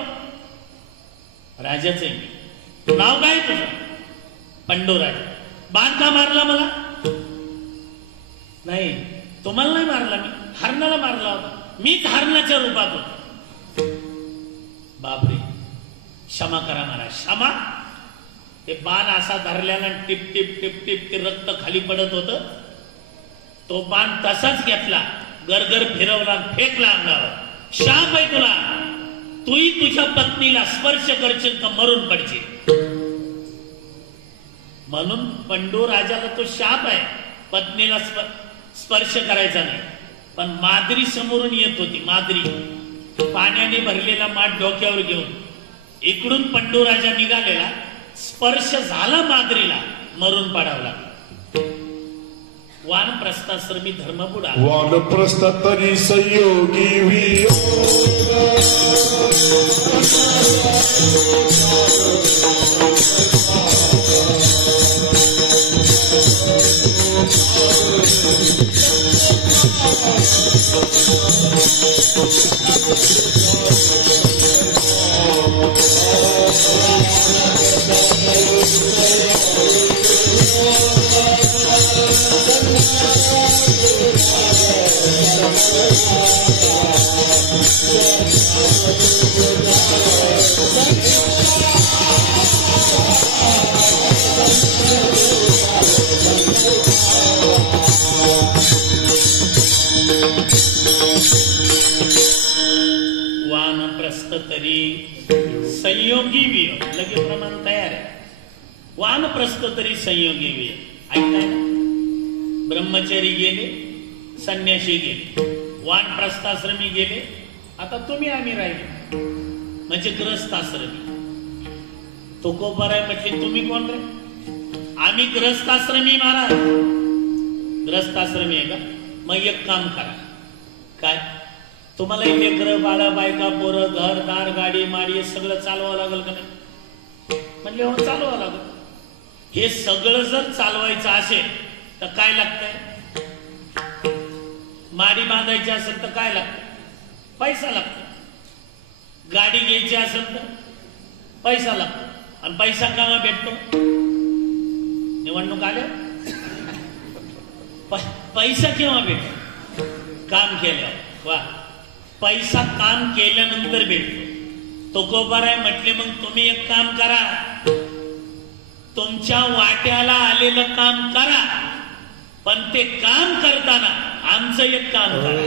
राजाच आहे. नाव काय तुझं? पंडू राजा. बाण का मारला मला? नाही, तुम्हाला नाही मारला, मी हरणाला मारला होता. मीच हरणाच्या रूपात होतो. बापरे, क्षमा करा महाराज, क्षमा. ते बाण असा धरल्याला टिप टिप टिप टिप ते रक्त खाली पडत होत. तो बाण तसाच घेतला, गरगर फिरवला, फेकला अंगावर. शाप आहे तुला, तूही तुझ्या पत्नीला स्पर्श करशील तर मरून पडशील. म्हणून पंडू राजाला तो शाप आहे, पत्नीला स्पर्श करायचा नाही. पण माद्री समोरून येत होती. माद्री पाण्याने भरलेला माठ डोक्यावर घेऊन इकडून पंडूराजा निघालेला, स्पर्श झाला माद्रीला, मरून पाडावला. वानप्रस्थाश्रमी धर्म बुडा, वानप्रस्थ तरी संयोगी वानप्रस्थ तरी संयोगी वियोग, लगे प्रमाण तयार आहे. वानप्रस्थ तरी संयोगी वियोग. ऐकताय ना? ब्रह्मचारी गेले, संन्यासी गेले, वानप्रस्थाश्रमी गेले, आता तुम्ही आम्ही राहिले म्हणजे ग्रस्ताश्रमी. तुकोबाराय म्हटले तुम्ही कोण रे? आम्ही ग्रस्ताश्रमी महाराज. ग्रस्ताश्रमी आहे का? मग एक काम करा. काय? तुम्हाला लेकर बाळ बायका पोरं घर दार गाडी माडी हे सगळं चालवावं लागेल का नाही? म्हणले हो चालवावं लागेल. हे सगळं जर चालवायचं असेल तर काय लागतंय? माडी बांधायची असेल तर काय लागतं? पैसा लागतो. गाडी घ्यायची असेल तर पैसा लागतो. आणि पैसा केव्हा भेटतो? निवडणूक आल्या. पैसा केव्हा भेटतो? काम केल्यावर. वा, पैसा काम केल्यानंतर भेटतो. तुकोबाराय म्हटले मग तुम्ही एक काम करा, तुमच्या वाट्याला आलेलं काम करा, पण ते काम करताना आमचं एक काम करा.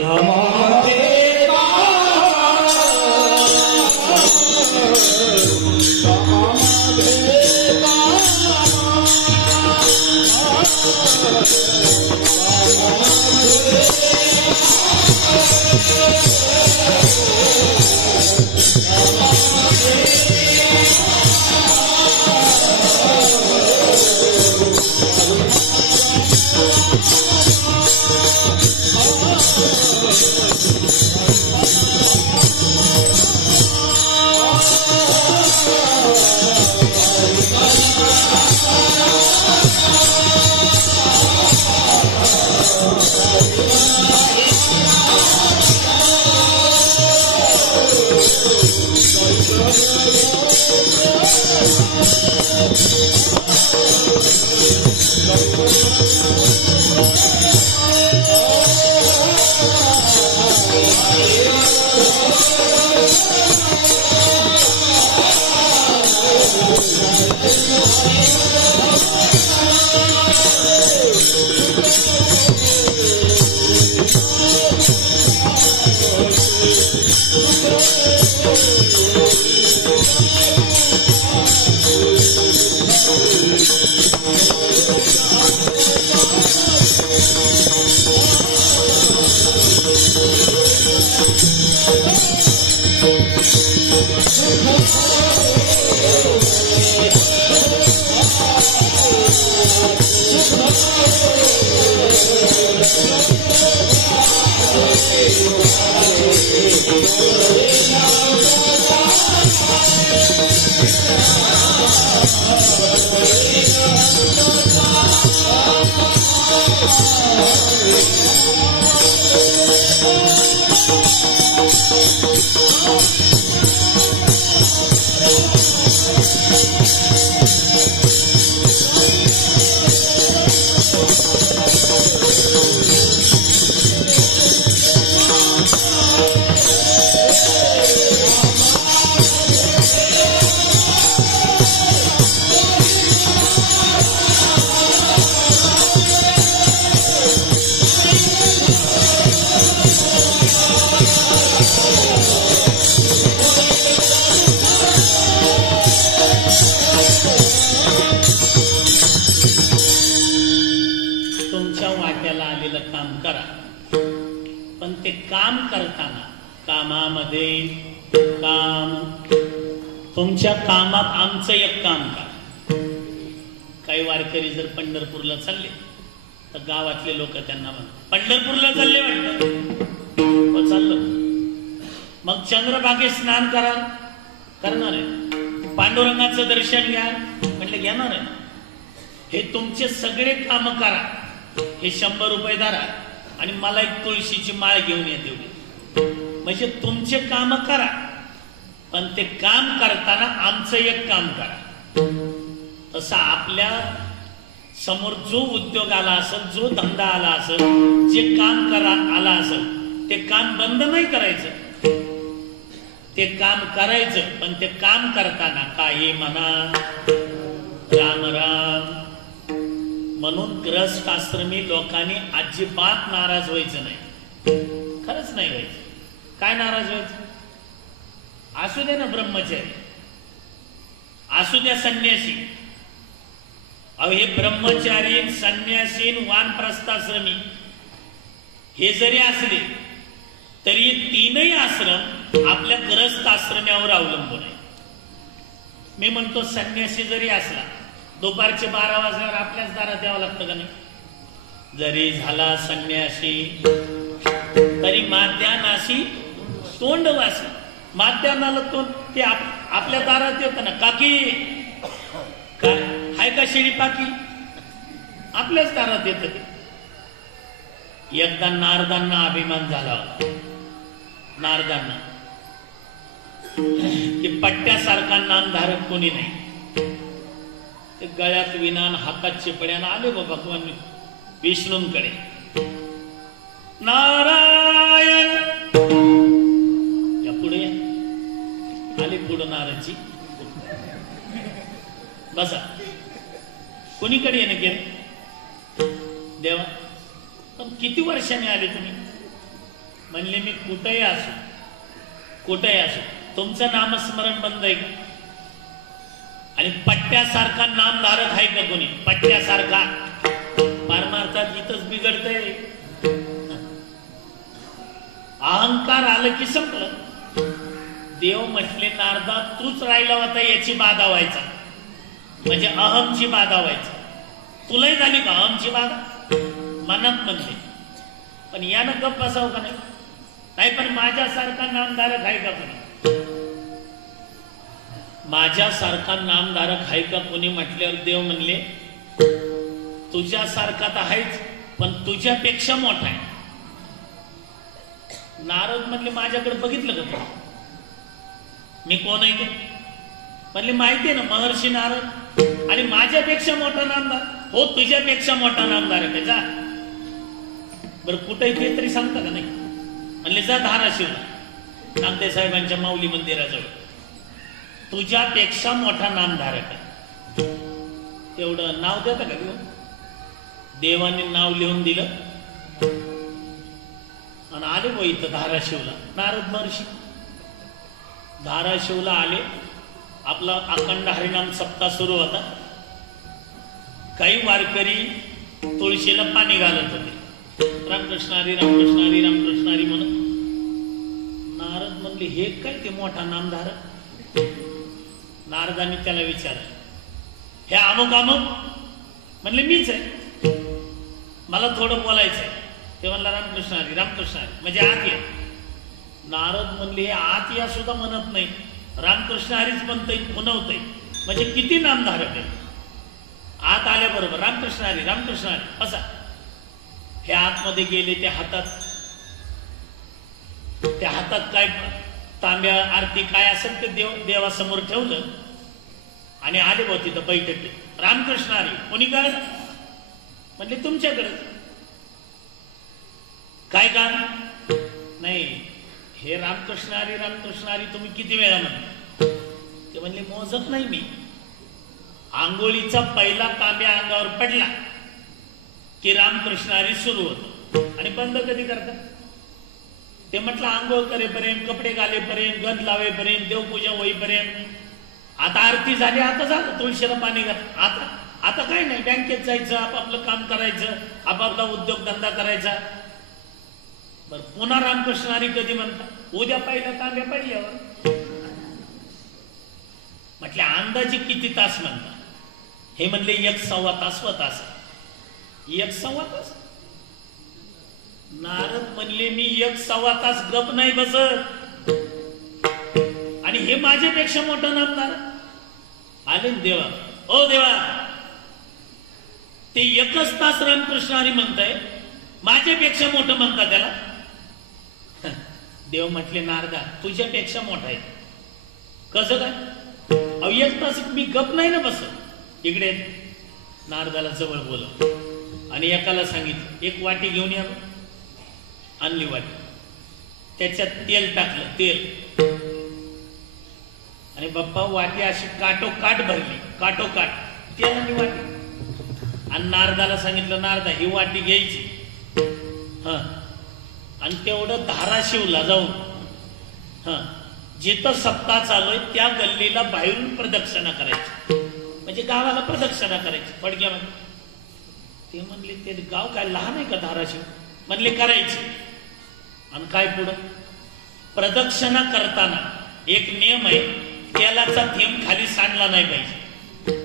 कामामध्ये काम, तुमच्या कामात आमचं एक काम का. काही वारकरी जर पंढरपूरला चालले तर गावातले लोक त्यांना म्हणतात पंढरपूरला चालले वाटतं. चाललो मग चंद्रभागेत स्नान करा, करणार आहे. पांडुरंगाचं दर्शन घ्या, म्हटलं घेणार आहे. हे तुमचे सगळे काम करा, हे 100 रुपये धरा आणि मला एक तुळशीची माळ घेऊन या तेवढी. म्हणजे तुमचे काम करा, पण ते काम करताना आमचं एक काम करा. तसं आपल्या समोर जो उद्योग आला असेल, जो धंदा आला असेल, जे काम करा आला असेल, ते काम बंद नाही करायचं, ते काम करायचं. पण ते काम करताना काही म्हणा, राम राम. म्हणून ग्रस्त आश्रमी लोकांनी अजिबात नाराज व्हायचं नाही. खरंच नाही व्हायचं. काय नाराज व्हायचं? असू दे ना ब्रह्मचारी, असू द्या संन्यासी. अहो हे ब्रह्मचारी, संन्यासी, वानप्रस्थाश्रमी हे जरी असले तरी तीनही आश्रम आपल्या ग्रस्त आश्रमावर अवलंबून आहे. मी म्हणतो संन्यासी जरी असला, दुपारचे 12 वाजल्यावर आपल्याच दारात यावं लागतं का नाही? जरी झाला संन्यासी तरी माध्यानाशी तोंडवासी. माध्यानाला तोंड ते आपल्या दारात येतं ना. काकी काय हाय का शिडी पाकी, आपल्याच दारात येत ते. एकदा नारदांना अभिमान झाला होता, नारदांना, की पट्ट्यासारखा नामधारक कोणी नाही. ते गळ्यात विनान, हातात चिपड्यानं आले बाबा भगवान विष्णूंकडे. नारायण या पुढे आले. पुढं नारायणची बसा. कोणीकडे येणं केलं? देवा. पण किती वर्षांनी आले तुम्ही? म्हणले मी कुठेही असो, कुठेही असो, तुमचं नामस्मरण बंद आहे का? आणि पट्ट्यासारखा नामधारक आहे का कोणी? पट्ट्यासारखा परमार्थात इथंच बिघडतंय. अहंकार आलं की संपलं. देव म्हटले नारदा तूच राहिला होता याची बाधा व्हायचा, म्हणजे अहमची बाधा व्हायचा. तुलाही झाली का अहमची बाधा? मनात म्हणले. पण यानं गप्प बसावं का नाही? नाही. पण माझ्यासारखा नामधारक आहे का कोणी? माझ्यासारखा नामधारक आहे का कोणी म्हटल्यावर देव म्हणले तुझ्यासारखा तर आहेच, पण तुझ्यापेक्षा मोठा आहे. नारद म्हणले माझ्याकडे बघितलं का तू? मी कोण आहे ते? म्हणले माहिती आहे ना, महर्षी नारद. आणि माझ्यापेक्षा मोठा नामदार? हो, तुझ्यापेक्षा मोठा नामदार आहे. जा बरं, कुठे ते तरी सांगता का नाही? म्हणले जा धाराशिवला, नामदेव साहेबांच्या माऊली मंदिराजवळ. तुझ्यापेक्षा मोठा नामधारक आहे. तेवढं नाव देता का घेऊन? देवाने नाव लिहून दिलं आणि आले व इथं धाराशिवला. नारद महर्षी धाराशिवला आले. आपला अखंड हरिनाम सप्ताह सुरू होता. काही वारकरी तुळशीला पाणी घालत होते. रामकृष्ण हरी, रामकृष्ण हरी, रामकृष्ण हरी म्हणून. नारद म्हणले हे काय ते मोठा नामधारक? नारदांनी त्याला विचारलं हे अमुक अमुक? म्हणले मीच आहे, मला थोडं बोलायचं आहे. ते म्हणला रामकृष्ण हरी, रामकृष्ण हरी, म्हणजे आत या. नारद म्हणले हे आत या सुद्धा म्हणत नाही, रामकृष्ण हरीच म्हणतंय, खुणवतंय. म्हणजे किती नामधारक आहे. आत आल्याबरोबर रामकृष्ण हरी, रामकृष्ण हरी असा. हे आतमध्ये गेले. त्या हातात काय तांब्या आरती काय असेल ते देवासमोर ठेवलं आणि आले बा तिथं बैठकीत. रामकृष्ण हरी कोणीकडे? म्हणजे तुमच्याकडे. काय काम? नाही, हे रामकृष्ण हरी, रामकृष्ण हरी तुम्ही किती वेळा म्हणता? ते म्हणले मोजत नाही मी. आंघोळीचा पहिला तांब्या अंगावर पडला की रामकृष्ण हरी सुरू होतो. आणि बंद कधी करतात? ते म्हटलं आंघोळ करेपर्यंत, कपडे घालेपर्यंत, गंध लावेपर्यंत, देवपूजा होईपर्यंत. आता आरती झाली, आता झालं, तुळशीला पाणी घाल. आता काय नाही, बँकेत जायचं, आपापलं काम करायचं, आपापला उद्योगधंदा करायचा. बरं, पुन्हा रामकृष्ण हरी कधी म्हणतात? उद्या पहिल्या तांब्या पहिल्यावर. म्हटले अंदाजे किती तास म्हणता? हे म्हणले 1-1.25 तास व तास. 1-1.25 तास? नारद म्हणले मी 1-1.25 तास गप नाही बसत. आणि हे माझ्यापेक्षा मोठं नामदार आले देवा. ओ देवा, ते 1 तास रामकृष्ण हरी म्हणताय, माझ्यापेक्षा मोठं म्हणता त्याला? देव म्हटले नारदा तुझ्यापेक्षा मोठा आहे. कसं काय? 1 तास मी गप नाही ना बसत. इकडे नारदाला जवळ बोलव आणि एकाला सांगितलं एक वाटी घेऊन या. आणली वाटी, त्याच्यात तेल टाकलं, तेल. आणि बाप्पा वाटी अशी काटोकाट भरली, काटोकाट तेल आणि वाटी. आणि नारदाला सांगितलं नारदा ही वाटी घ्यायची, आणि तेवढं धाराशिवला जाऊन जिथं सप्ताह चालू आहे त्या गल्लीला बाहेरून प्रदक्षिणा करायची, म्हणजे गावाला प्रदक्षिणा करायची फडक्यामध्ये. ते म्हणले ते गाव काय लहान आहे का धाराशिव? म्हणले करायची. आणि काय पुढं? प्रदक्षिणा करताना एक नियम आहे, तेलाचा थेंब खाली सांडला नाही पाहिजे.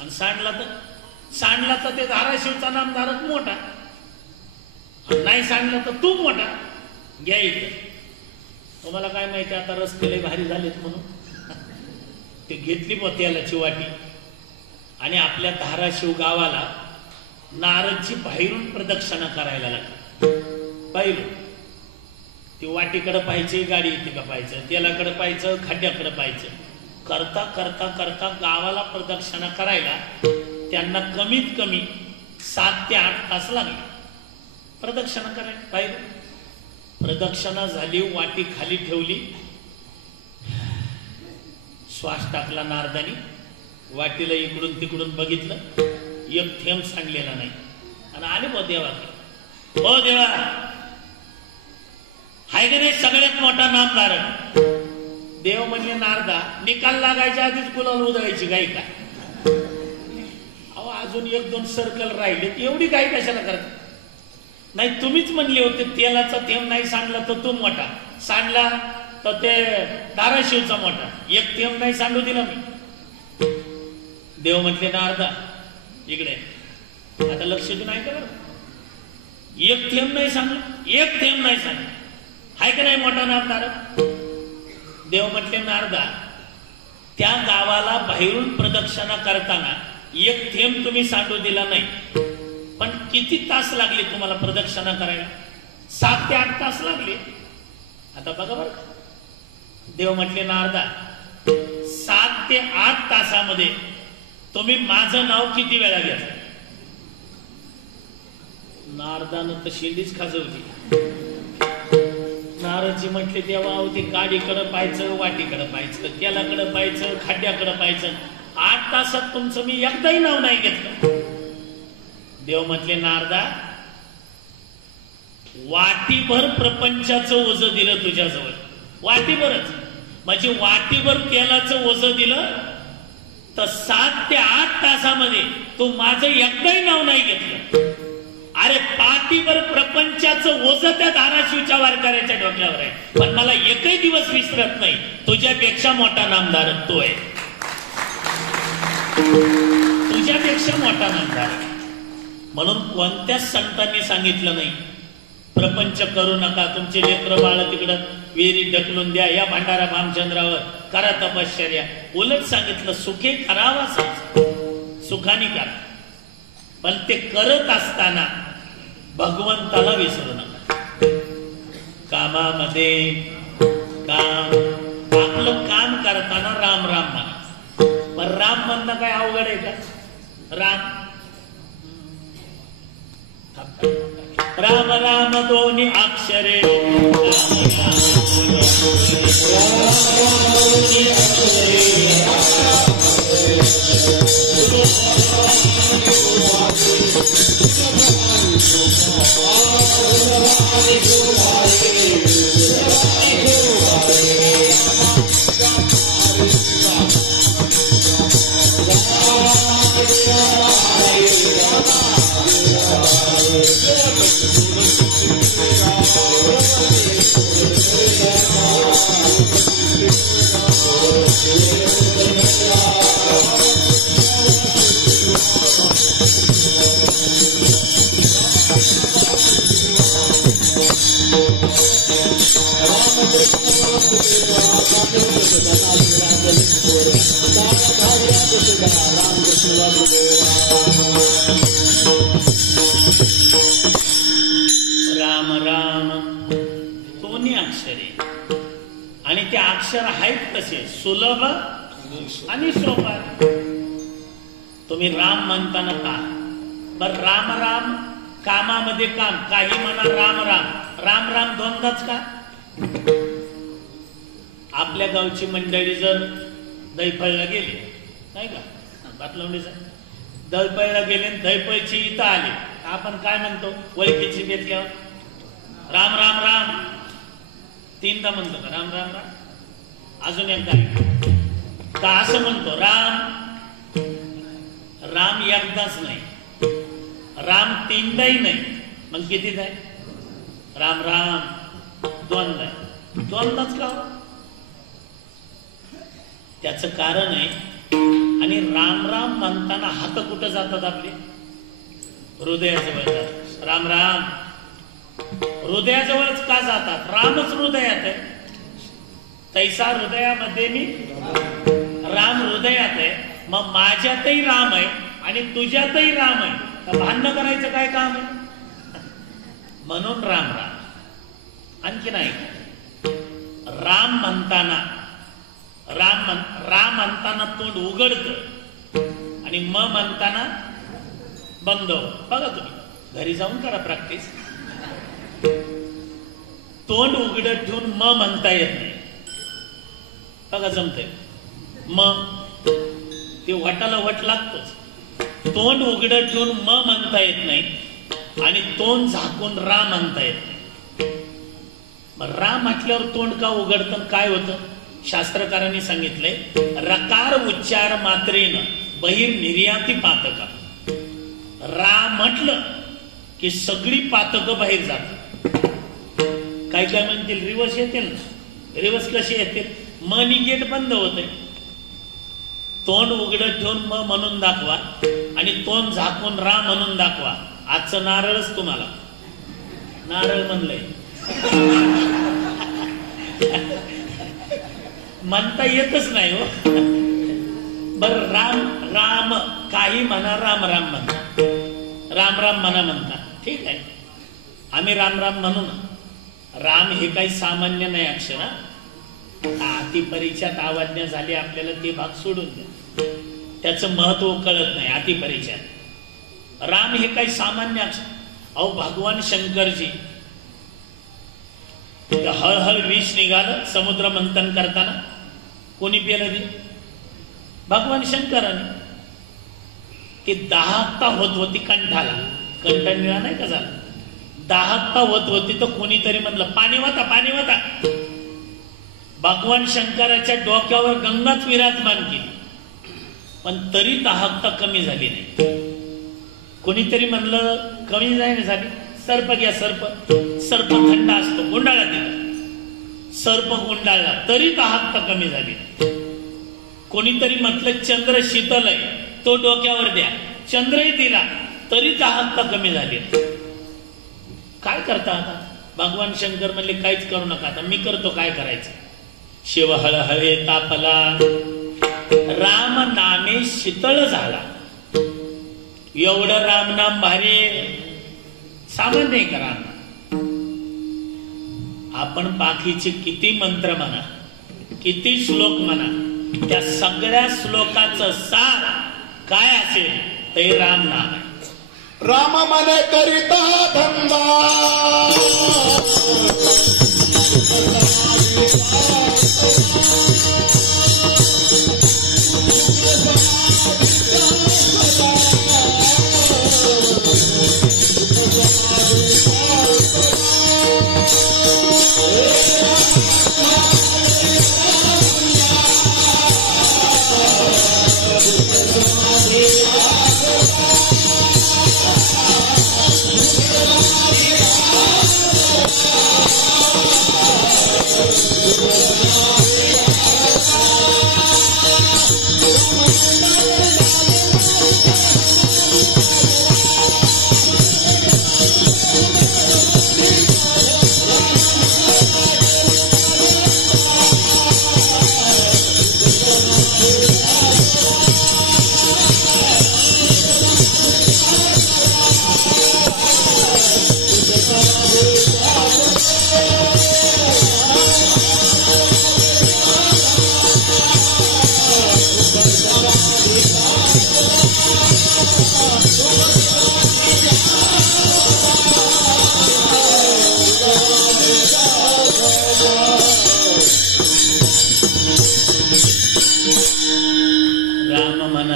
आणि सांडला तर ते धाराशिवचा नामधारक मोठा, नाही सांडला तर तू मोठा. घ्या इथे. तुम्हाला काय माहिती आता रस्ते लय भारी झालेत म्हणून ते घेतली ब तेलाची वाटी आणि आपल्या धाराशिव गावाला नारदची बाहेरून प्रदक्षिणा करायला लागली. बाहेरून ती वाटीकडे पाहायची, गाडी येते का पाहायचं, तेलाकडे पाहायचं, खड्ड्याकडे पाहायचं. करता करता करता गावाला प्रदक्षिणा करायला त्यांना कमीत कमी 7 ते 8 तास लागले प्रदक्षिणा करायला. बाहेरून प्रदक्षिणा झाली, वाटी खाली ठेवली, श्वास टाकला नारदानी, वाटीला इकडून तिकडून बघितलं, एक थेंब सांडलेला नाही. आणि आले बो देवाकडे. हो देवा, हाय का नाही सगळ्यात मोठा नामधारक? देव म्हणजे नारदा निकाल लागायच्या आधीच गुलाल उधळायची गाय का? अहो अजून 1-2 सर्कल राहिले, एवढी गाय कशाला करत? नाही तुम्हीच म्हणले होते तेलाचा थेंब नाही सांडला तर तू मोठा, सांडला तर ते धाराशिवचा मोठा. एक थेंब नाही सांडू दिला मी. देव म्हटले नारदा इकडे आता लक्ष देऊन ऐका बरं. एक थेंब नाही सांगलं, एक थेंब नाही सांगलं. हाय का नाही मोठा नामधारक? देव म्हटले नारदा त्या गावाला बाहेरून प्रदक्षिणा करताना एक थेंब तुम्ही सांडू दिला नाही, पण किती तास लागले तुम्हाला प्रदक्षिणा करायला? 7 ते 8 तास लागले. आता बघा बरं. देव म्हटले नारदा 7 ते 8 तासामध्ये तुम्ही माझं नाव किती वेळा घेतलं? नारदानं तर शेंडीच खाजवली. नारदजी म्हटले देवा ते गाडीकडे पाहायचं, वाटीकडे पाहायचं, तेलाकडे पाहायचं, खड्ड्याकडे पाहायचं. 8 तासात तुमचं मी एकदाही नाव नाही घेतलं. देव म्हटले नारदा वाटीभर प्रपंचाचं ओझ दिलं तुझ्याजवळ, वाटीभरच, म्हणजे वाटीभर तेलाचं ओझ दिलं तर 7 ते 8 तासामध्ये तू माझं एकदाही नाव नाही घेतलं. अरे पाठीभर प्रपंचाचं ओझ त्या धाराशिवच्या वारकऱ्याच्या डोक्यावर आहे, पण मला एकही दिवस विसरत नाही. तुझ्यापेक्षा मोठा नामधारक तो आहे, तुझ्यापेक्षा मोठा नामधारक. म्हणून कोणत्याच संतांनी सांगितलं नाही प्रपंच करू नका, तुमचे लेकर बाळ तिकडं विहिरीत ढकलून द्या, या भांडारा भामचंद्रावर करा तपश्चर्या. उलट सांगितलं सुखे करावाच, सुखाने करा, पण ते करत असताना भगवंताला विसरू नका. कामामध्ये काम, आपलं काम करताना राम राम म्हणा. पण राम म्हणणं काय अवघड आहे का? राम राम राम दोन्ही अक्षरे, Thank you. राम राम दोन्ही अक्षरे आणि ते अक्षर आहेत कसे सुलभ आणि सोपा. तुम्ही राम म्हणताना का बर राम राम कामामध्ये काम काही म्हणा राम राम राम राम दोनदाच का. आपल्या गावची मंडळी जर दैफळला गेली नाही का बातलवणीचा दैफळला गेले दैफळची इथं आली आपण काय म्हणतो ओळखीची घेतल्यावर राम राम राम तीनदा म्हणतो का राम राम राम. अजून एकदा का असं म्हणतो राम राम एकदाच नाही राम तीनदाही नाही मग कितीच आहे राम राम दोनदा दोनदाच का. त्याचं कारण आहे. आणि राम राम म्हणताना हात कुठं जातात आपले हृदयाजवळ जातात. राम राम हृदयाजवळच का जातात रामच हृदयात आहे. तैसा हृदयामध्ये मी राम हृदयात आहे. मग माझ्यातही राम आहे आणि तुझ्यातही राम आहे. तर भांडण करायचं काय काम आहे. म्हणून राम राम. आणखी नाही राम म्हणताना राम म्हणताना तोंड उघडत आणि म म्हणताना बंद. बघा तुम्ही घरी जाऊन करा प्रॅक्टिस. तोंड उघडत ठेवून म म्हणता येत नाही. बघा जमतंय म ते वटाला वट लागतोच. तोंड उघडत ठेवून म म्हणता येत नाही आणि तोंड झाकून रा म्हणता येत नाही. मग रा म्हटल्यावर तोंड का उघडतं काय होतं. शास्त्रकारांनी सांगितलंय रकार उच्चार मात्रेनं बहिर्निर्याती पातका. रा म्हटलं की सगळी पातकं बाहेर जातात. काय काय म्हणतील रिवर्स येतील ना. रिवर्स कशी येतील मनी गेट बंद होते. तोंड उघडत ठेवून म म्हणून दाखवा आणि तोंड झाकून रा म्हणून दाखवा. आजचं नारळच तुम्हाला नारळ म्हणलंय म्हणता येतच नाही हो. बर राम राम काही म्हणा राम राम म्हणा राम राम म्हणा ठीक आहे. आम्ही राम राम म्हणू ना. राम हे काही सामान्य नाही अक्षर. अतिपरिचयात आवाज्ञा झाली आपल्याला ते भाग सोडून द्या. त्याचं महत्व कळत नाही अतिपरिचयात. राम हे काही सामान्य अक्षर. अहो भगवान शंकरजी हळहळ विष निघालं समुद्र मंथन करताना कोणी पेलं ते भगवान शंकराने. ती दाहकता होत होती कंठाला. कंठ निळा नाही का झाला. दाहकता होत होती तर कोणीतरी म्हणलं पाणी वाता पाणी वाता. भगवान शंकराच्या डोक्यावर गंगाच विराजमान केली पण तरी दाहकता कमी झाली नाही. कोणीतरी म्हणलं कमी नाही झाली. सर्प घ्या सर्प. सर्प थंड असतो गुंडाळा दिला. सर्प गुंडाळला तरी दाहकता कमी झाली. कोणीतरी म्हटलं चंद्र शीतल आहे तो डोक्यावर द्या. चंद्रही दिला तरी दाहकता कमी झाली. काय करता आता. भगवान शंकर म्हणले काहीच करू नका आता मी करतो काय करायचं. शिव हळहळे तापला राम नामे शीतळ झाला. एवढं राम नाम भारी सामान्य आहे का राम. आपण बाकीचे किती मंत्र म्हणा किती श्लोक म्हणा त्या सगळ्या श्लोकाचं सार काय असेल ते राम नाम आहे. राम मने करिता धंदा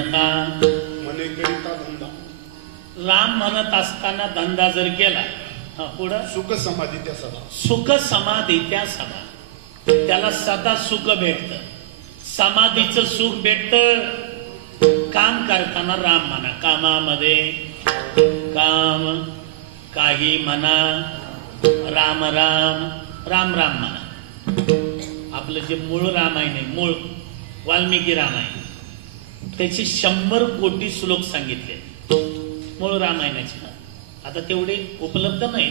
म्हणता मने करिता धंदा राम म्हणत असताना धंदा जर केला पुढं सुख समाधी त्या सदा सुख समाधी त्या सदा त्याला सदा सुख भेटत समाधीचं सुख भेटत काम करताना राम म्हणा कामामध्ये काम काही म्हणा राम राम राम राम म्हणा आपलं जे मूळ रामायण आहे मूळ वाल्मिकी रामायण त्याचे 100 कोटी श्लोक सांगितले मूळ रामायणाचे आता तेवढे उपलब्ध नाही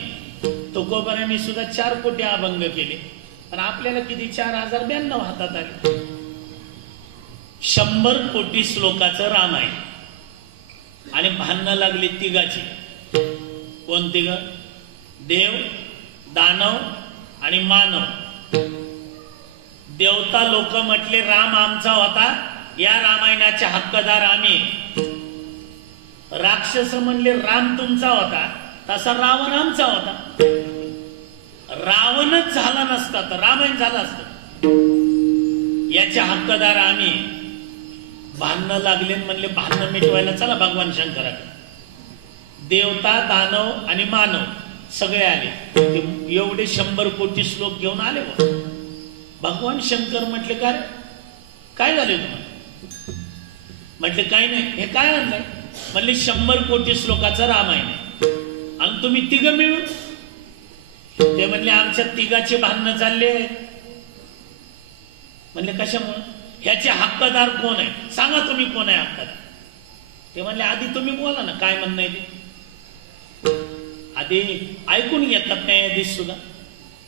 तुकोबारांनी सुद्धा 4 कोटी अभंग केले पण आपल्याला किती 4092 हातात आले 100 कोटी श्लोकाचं रामायण आणि भांडणं लागली तिघाची कोण तिघ देव दानव आणि मानव देवता लोक म्हटले राम आमचा होता या रामायणाचे हक्कदार आम्ही राक्षस म्हणले राम तुमचा होता तसा रावण आमचा होता रावणच झाला नसता तर रामायण झालं असत याचे हक्कदार आम्ही भांडणं लागले म्हणले भांडणं मिटवायला चला भगवान शंकराकडे देवता दानव आणि मानव सगळे आले एवढे 100 कोटी श्लोक घेऊन आले भगवान शंकर म्हटले काय झाले तुम्हाला म्हटले काय नाही हे काय आणलंय म्हणले 100 कोटी श्लोकाचं रामायण आहे आणि तुम्ही तिघ मिळून ते म्हणले आमच्या तिघाचे भांडणं चालले म्हणले कशामुळे ह्याचे हक्कदार कोण आहे सांगा तुम्ही कोण आहे हक्कदार ते म्हणले आधी तुम्ही बोला ना काय म्हणणं आहे ते आधी ऐकून घेतात न्यायाधीश सुद्धा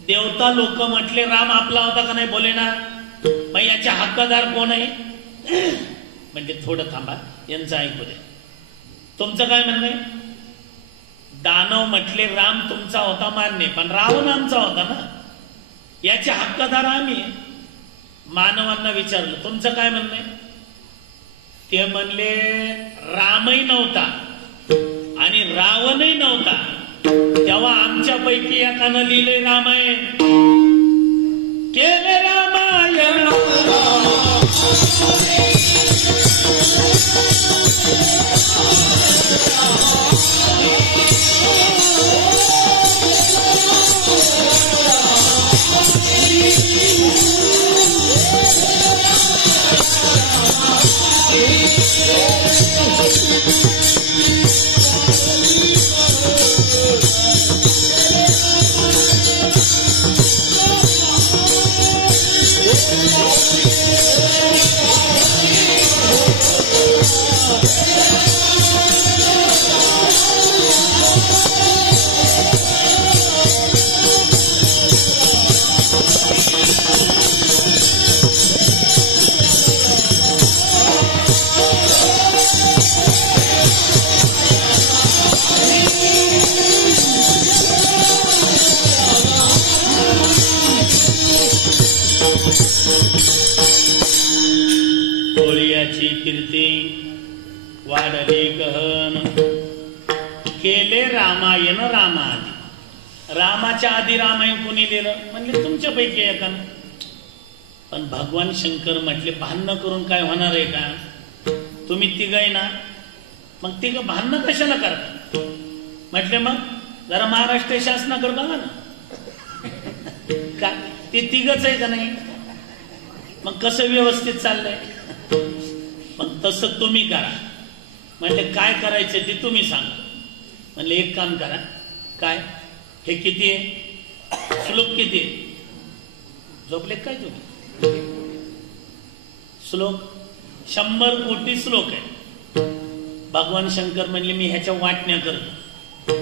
देवता लोक म्हटले राम आपला होता का नाही बोले ना मग याचे हक्कदार कोण आहे म्हणजे थोडं थांबा यांचं ऐकू द्या तुमचं काय म्हणणं आहे दानव म्हटले राम तुमचा होता मान्य पण रावण आमचा होता ना याचे हक्कदार आम्ही मानवांना विचारलं तुमचं काय म्हणणं आहे ते म्हणले रामही नव्हता आणि रावणही नव्हता तेव्हा आमच्यापैकी एकानं लिहिले रामायण केले रामायण होळीयाची कीर्ती वाढली गहन केले रामायण रामाआधी रामाच्या आधी रामायण कोणी लिहिलं म्हणले तुमच्यापैकी एकानं पण भगवान शंकर म्हटले भांडणं करून काय होणार आहे का तुम्ही तिघ आहे ना मग तिघ भांडणं कशाला करता म्हटले मग जरा महाराष्ट्र शासनाकडे बघा ना का ते तिघच आहे का नाही मग कसं व्यवस्थित चाललंय मग तसं तुम्ही करा म्हणजे काय करायचं ते तुम्ही सांगा म्हणले एक काम करा काय हे किती आहे श्लोक किती आहे झोपले काय तुम्ही श्लोक 100 कोटी श्लोक आहे भगवान शंकर म्हणले मी ह्याच्या वाटण्या करतो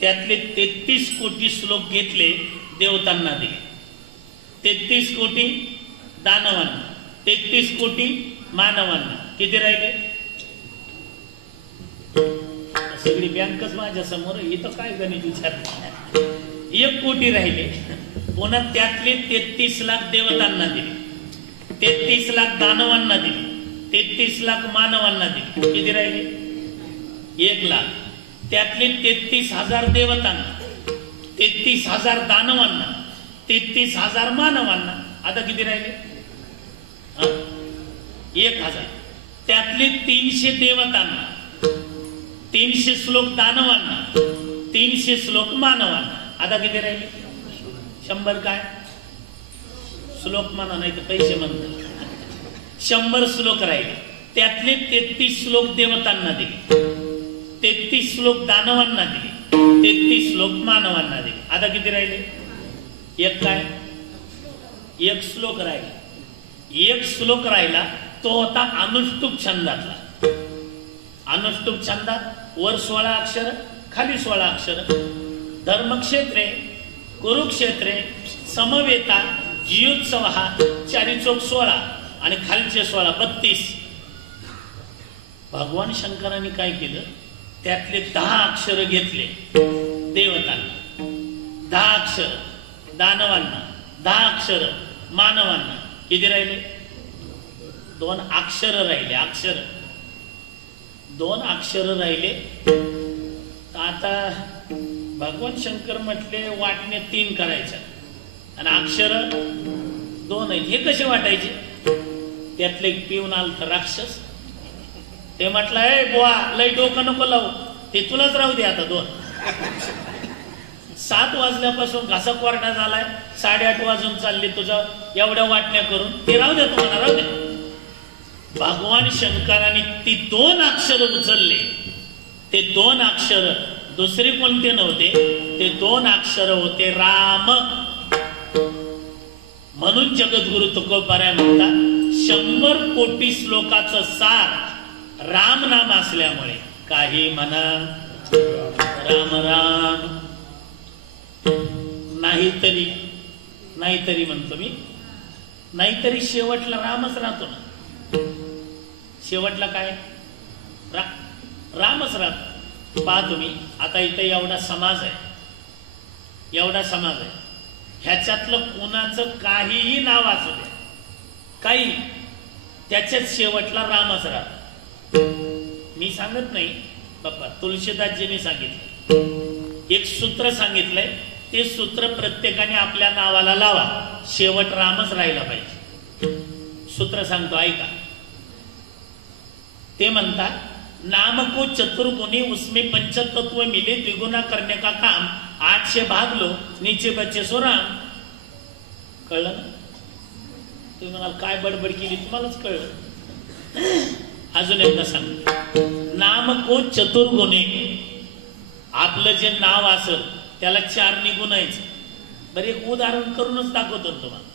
त्यातले 33 कोटी श्लोक घेतले देवतांना दिले 33 कोटी दानवांना 33 कोटी मानवांना किती राहिले सगळी बँकच माझ्या समोर इथं काय गणित विचार 1 कोटी राहिले पुन्हा त्यातले 33 लाख देवतांना दिले 33 लाख दानवांना दिले 33 लाख मानवांना दिले किती राहिले 1 लाख त्यातले 33,000 देवतांना 33,000 दानवांना 33,000 मानवांना आता किती राहिले 1,000 त्यातले 300 देवतांना, 300 श्लोक दानवांना, 300 श्लोक मानवांना. आता किती राहिले? 100. काय श्लोक म्हणा, नाही तर पैसे म्हणतात. 100 श्लोक राहिले. त्यातले 33 श्लोक देवतांना दिले, 33 श्लोक दानवांना दिले, 33 श्लोक मानवांना दिले. आता किती राहिले? एक. काय? एक श्लोक राहिला. एक श्लोक राहिला तो होता अनुष्टुप छंदातला. अनुष्टुप छंदात वर 16 अक्षर, खाली 16 अक्षर. धर्मक्षेत्रे, कुरुक्षेत्रे, समवेता, जियोत्सव हा 4 चौक 16 आणि खालचे 16 32. भगवान शंकरांनी काय केलं? त्यातले 10 अक्षर घेतले देवतांना, 10 अक्षर दानवांना, 10 अक्षर मानवांना. किती राहिले? 2 अक्षर राहिले. अक्षर 2 अक्षर राहिले. आता भगवान शंकर म्हटले वाटणे 3 करायच्या आणि अक्षर 2 आहेत. हे कसे वाटायचे? त्यातले एक पिऊन आलं तर राक्षस, ते म्हटलं ए बुवा लय डोकं नको लावू, ते तुलाच राहू दे आता 2. 7 वाजल्यापासून घासा कोरडा झालाय, 8:30 वाजून चालली तुझं एवढ्या वाटण्या करून, ते राहू दे तुम्हाला, राहू दे. भगवान शंकरांनी ती 2 अक्षर उचलले. ते 2 अक्षर दुसरे कोणते नव्हते, ते 2 अक्षर होते राम. म्हणून जगद्गुरु तुकोबाराय म्हणतात 100 कोटी श्लोकाचं सार राम नाम असल्यामुळे काही म्हणा राम राम. नाहीतरी म्हणतो मी, नाहीतरी शेवटला रामच राहतो ना. शेवटला काय? रामच राहतो. पहा तुम्ही, आता इथं एवढा समाज आहे, एवढा समाज आहे, ह्याच्यातलं कोणाचं काहीही नाव असू द्या, काही त्याच्यात शेवटला रामच राहतो. मी सांगत नाही बाप्पा, तुलसीदासजींनी सांगितलं, एक सूत्र सांगितलंय, ते सूत्र प्रत्येकाने आपल्या नावाला लावा, शेवट रामच राहिला पाहिजे. सूत्र सांगतो ऐका. ते म्हणतात नाम को चतुर्गुणी उसमें पंचतत्व मिले, द्विगुना करने का काम, 8 भाग लो नीचे बच्चे सो राम. कळलं ना? तुम्ही म्हणाल काय बडबड केली, तुम्हालाच कळलं. अजून एकदा सांग. नाम को चतुर्गुणे, आपलं जे नाव असेल त्याला 4 गुणायचं. बरं एक उदाहरण करूनच दाखवतो तुम्हाला.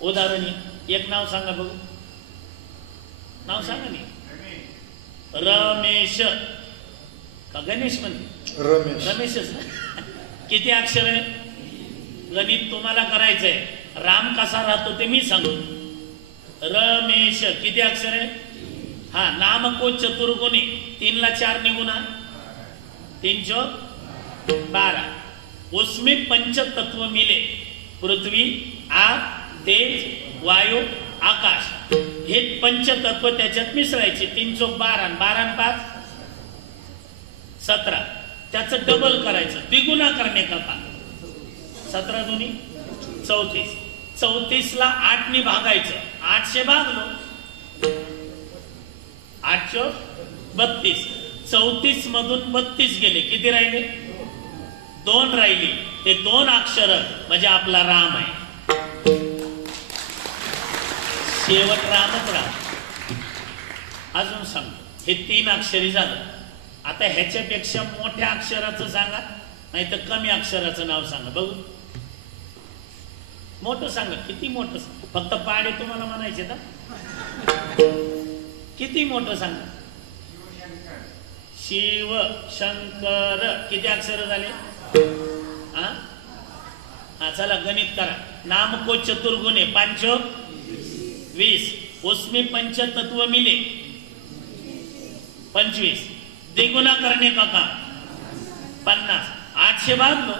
उदाहरण एक नाव सांगा बघू. नाव सांगा नी. रमेश का गणेश म्हणजे? रमेशच. किती अक्षर आहे? गणित तुम्हाला करायचंय. राम कसा राहतो ते मी सांगतो. रमेश किती अक्षर आहे? हा. नाम को चतुर्गुणी, 3 ला 4 गुना, 3 चौक 12. उसमें पंचतत्व मिले, पृथ्वी, आग, तेज, वायू, आकाश. हे पंचतत्व त्याच्यात मिसळायचे. 3 चौक 12, 12 आणि 5 17. त्याचं डबल करायचं, द्विगुणा करणे का काम. 17 दुनी 34. 34 ला 8 ने भागायचं, 800 भागलो, 8 चौक 32. 34 मधून 32 गेले, किती राहिले? 2 राहिली. ते 2 अक्षर म्हणजे आपला राम आहे. शेवट रामच राम. अजून सांगतो, हे 3 अक्षरी झालं. आता ह्याच्यापेक्षा मोठ्या अक्षराचं सांगा, नाही तर कमी अक्षराचं नाव सांगा बघू. मोठं सांगा. किती मोठं? फक्त पाडे तुम्हाला म्हणायचे ना. किती मोठं सांगा? शिव शंकर. किती अक्षर झाले? हा चला गणित करा. नाम को चतुर्गुणे, 5 20. उसमें पंचतत्व मिले, 25. द्विगुना करने का काम, 50. 800 भाग लो,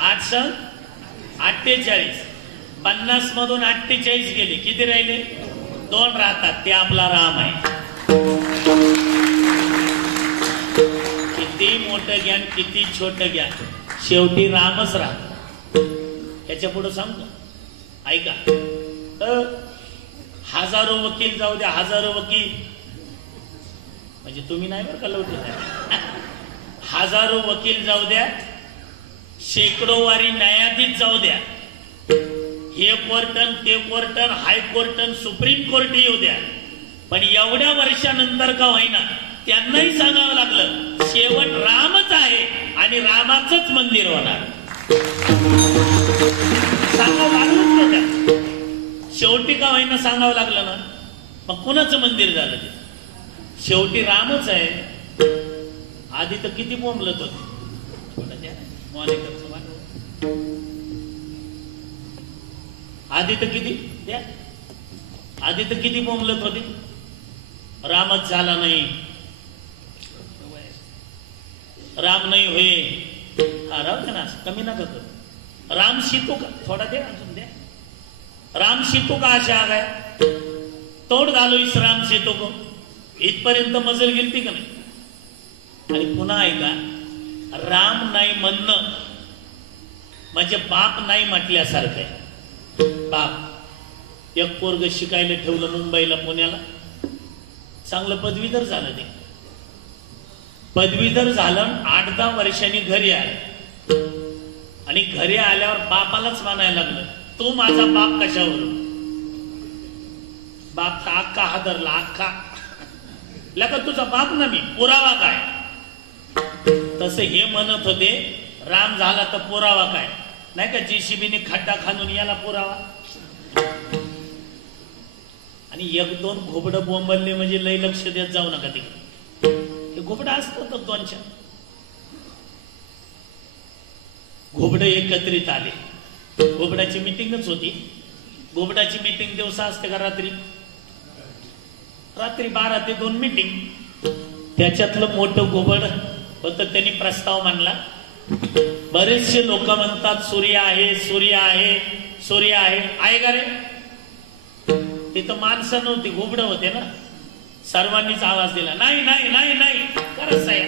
8 × 48. 50 मधून 48 गेले, किती राहिले? 2 राहतात. ते आपला राम आहे. किती मोठं ज्ञान, किती छोटं ज्ञान, शेवटी रामच राहतो. याच्या पुढे सांगतो ऐका. हजारो वकील जाऊ द्या, हजारो वकील म्हणजे तुम्ही नाही बरं का लवकर, हजारो वकील जाऊ द्या, शेकडो वारी न्यायाधीश जाऊ द्या, हे कोर्टन ते कोर्टन, हायकोर्टन, सुप्रीम कोर्ट येऊ द्या, पण एवढ्या वर्षानंतर का होईना त्यांनाही सांगावं लागलं शेवट रामच आहे आणि रामाचंच मंदिर होणार. सांगावं लागलंच ना त्या, शेवटी का होईना सांगावं लागलं ना. मग कुणाचं मंदिर झालं ते? शेवटी रामच आहे. आधी तर किती बोंबलत होते, आधी तर किती द्या, आधी तर किती बोंबलत होते, रामच झाला नाही, राम नाही होय. हा राहू दे ना, कमी नका करू. राम सीतो का थोडा द्या, अजून द्या. राम सीतो का अशा आ गया, तोड घालो इस राम सीतो को, इथपर्यंत मजल गेलती का नाही. आणि पुन्हा ऐका, राम नाही म्हणणं म्हणजे बाप नाही म्हटल्यासारखं आहे. बाप एक पोरग शिकायला ठेवलं मुंबईला, पुण्याला, चांगलं पदवीधर झालं. ते पदवीधर झालं, 8-10 वर्षांनी घरी आलं आणि घरी आल्यावर बापालाच म्हणायला लागलं, तू माझा बाप कशावर. बाप तर अख्खा हादरला, अख्खा लका तुझा बाप ना मी, पुरावा काय. तसं हे म्हणत होते, राम झाला तर पुरावा काय नाही का, JCBने खड्डा खाणून याला पुरावा. आणि 1-2 घोबडं बोंबलले म्हणजे लय लक्ष देत जाऊ नका तिकडे. हे घोबडं असतं 2-4 घोबडं एकत्रित आले. घोबडाची मिटिंगच होती. घोबडाची मिटिंग दिवसा असते का रात्री? रात्री 12 ते 2 मिटिंग. त्याच्यातलं मोठं घोबड होतं, त्यांनी प्रस्ताव मांडला. बरेचसे लोक म्हणतात सूर्य आहे, सूर्य आहे, सूर्य आहे. आहे का रे? तिथं माणसं नव्हती, घोबडं होते ना. सर्वांनीच आवाज दिला, नाही नाही नाही नाही, करा सह्या.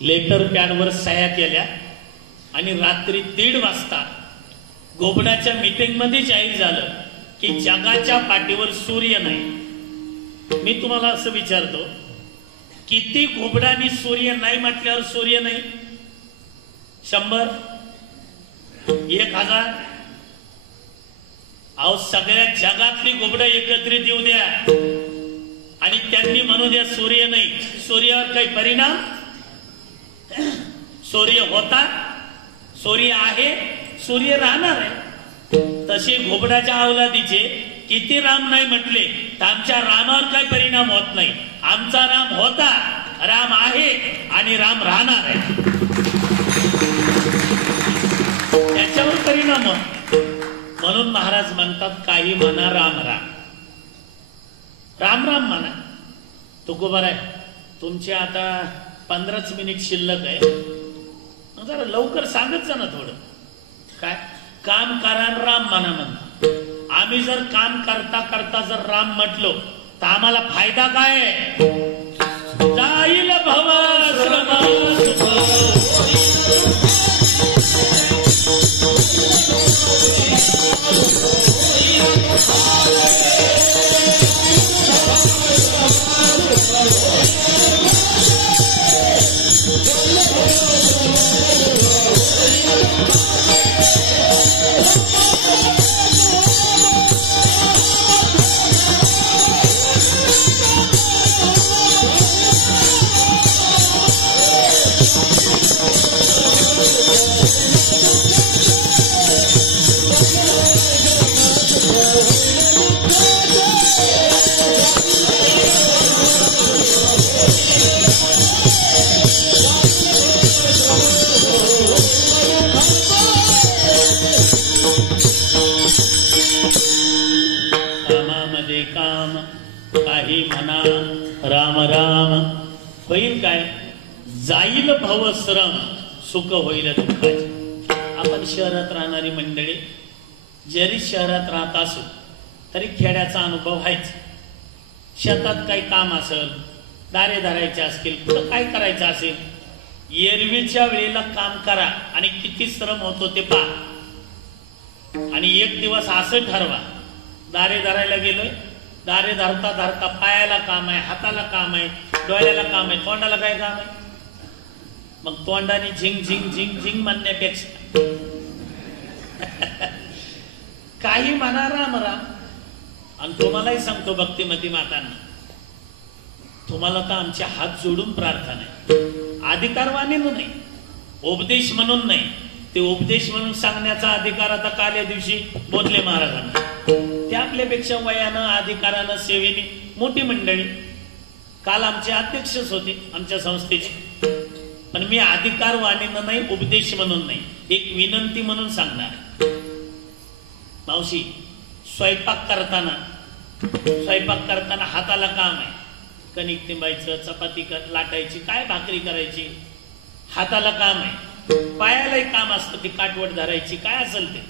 लेटर पॅडवर सह्या केल्या आणि रात्री 1:30 वाजता घोबडाच्या मीटिंग मध्ये जाहीर झालं की जगाच्या पाठीवर सूर्य नाही. मी तुम्हाला असं विचारतो, किती घोबडांनी सूर्य नाही म्हटल्यावर सूर्य नाही? 100? 1000? अहो, सगळ्या जगातली घोबडं एकत्रित येऊ द्या आणि त्यांनी म्हणू द्या सूर्य नाही. सूर्यावर काही परिणाम? सूर्य होता, सूर्य आहे, सूर्य राहणार आहे. तसे घोबडाच्या अवलादीचे किती राम नाही म्हटले तर आमच्या रामावर काही परिणाम होत नाही. आमचा राम होता, राम आहे आणि राम राहणार आहे. त्याच्यावर परिणाम होत. म्हणून महाराज म्हणतात, काही म्हणा राम राम, राम राम म्हणा. तुकोबार आहे, तुमचे आता 15च मिनिट शिल्लक आहे, जरा लवकर सांगत जा ना थोडं. काय काम करा राम म्हणा म्हणता. आम्ही जर काम करता करता जर राम म्हटलो तर आम्हाला फायदा काय आहे? जाईल भवश्रम काम काही म्हणा राम राम. होईल काय? जाईल भवश्रम, सुख होईल दुःखाचे. आपण शहरात राहणारी मंडळी जरी शहरात राहत असू तरी खेड्याचा अनुभव व्हायचा. शेतात काही काम असेल, दारे धरायचे असतील, कुठं काय करायचं असेल, एरवीच्या वेळेला काम करा आणि किती श्रम होतो ते पहा. आणि एक दिवस असं ठरवा, दारे धरायला गेलोय, दारे धरता धरता पायाला काम आहे, हाताला काम आहे, डोळ्याला काम आहे, तोंडाला काय काम आहे? मग तोंडाने झिंग झिंग झिंग झिंग म्हणण्यापेक्षा काही म्हणा राम राम. आणि तुम्हालाही सांगतो भक्तिमती मातांना, तुम्हाला तर आमचे हात जोडून प्रार्थना आहे. अधिकारवाणीनं नाही, उपदेश म्हणून नाही, ते उपदेश म्हणून सांगण्याचा अधिकार आता काल या दिवशी बोधले महाराजांना. ते आपल्यापेक्षा वयानं अधिकारानं सेवेने मोठी मंडळी. काल आमचे अध्यक्षच होते आमच्या संस्थेचे. पण मी अधिकार वाणीनं नाही, उपदेश म्हणून नाही, एक विनंती म्हणून सांगणार. मावशी, स्वयंपाक करताना हाताला काम आहे, कणिक तिंबायचं, चपाती लाटायची, काय भाकरी करायची, हाताला काम आहे. पायालाही काम असतं, ती काटवट धरायची, काय असेल ते.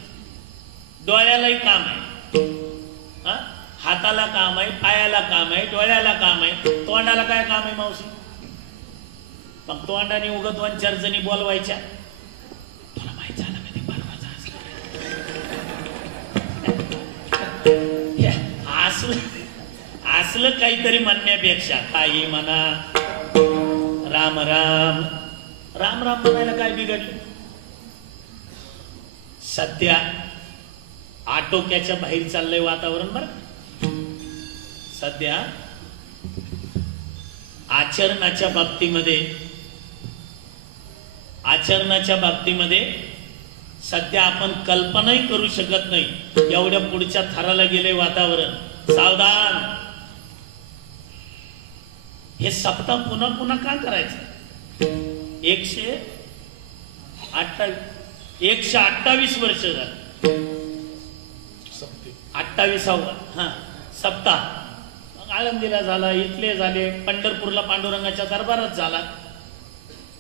डोळ्यालाही काम आहे, हाताला काम आहे, पायाला काम आहे, डोळ्याला काम आहे, तोंडाला काय काम आहे मावशी? मग तोंडाने उगत 2-4 जणी बोलवायच्या, तुला माहित झालं कधी परवाचा असलं काहीतरी म्हणण्यापेक्षा काही म्हणा. राम राम राम राम म्हणायला काय बिघडलं? सध्या आटोक्याच्या बाहेर चाललंय वातावरण. बरं, सध्या आचरणाच्या बाबतीमध्ये सध्या आपण कल्पनाही करू शकत नाही एवढ्या पुढच्या थराला गेले वातावरण. सावधान. हे सप्ताह पुन्हा पुन्हा का करायचं? 128 वर्ष झालं. 28वा सप्ताह. आळंदीला झाला, इथले झाले, पंढरपूरला पांडुरंगाच्या दरबारात झाला.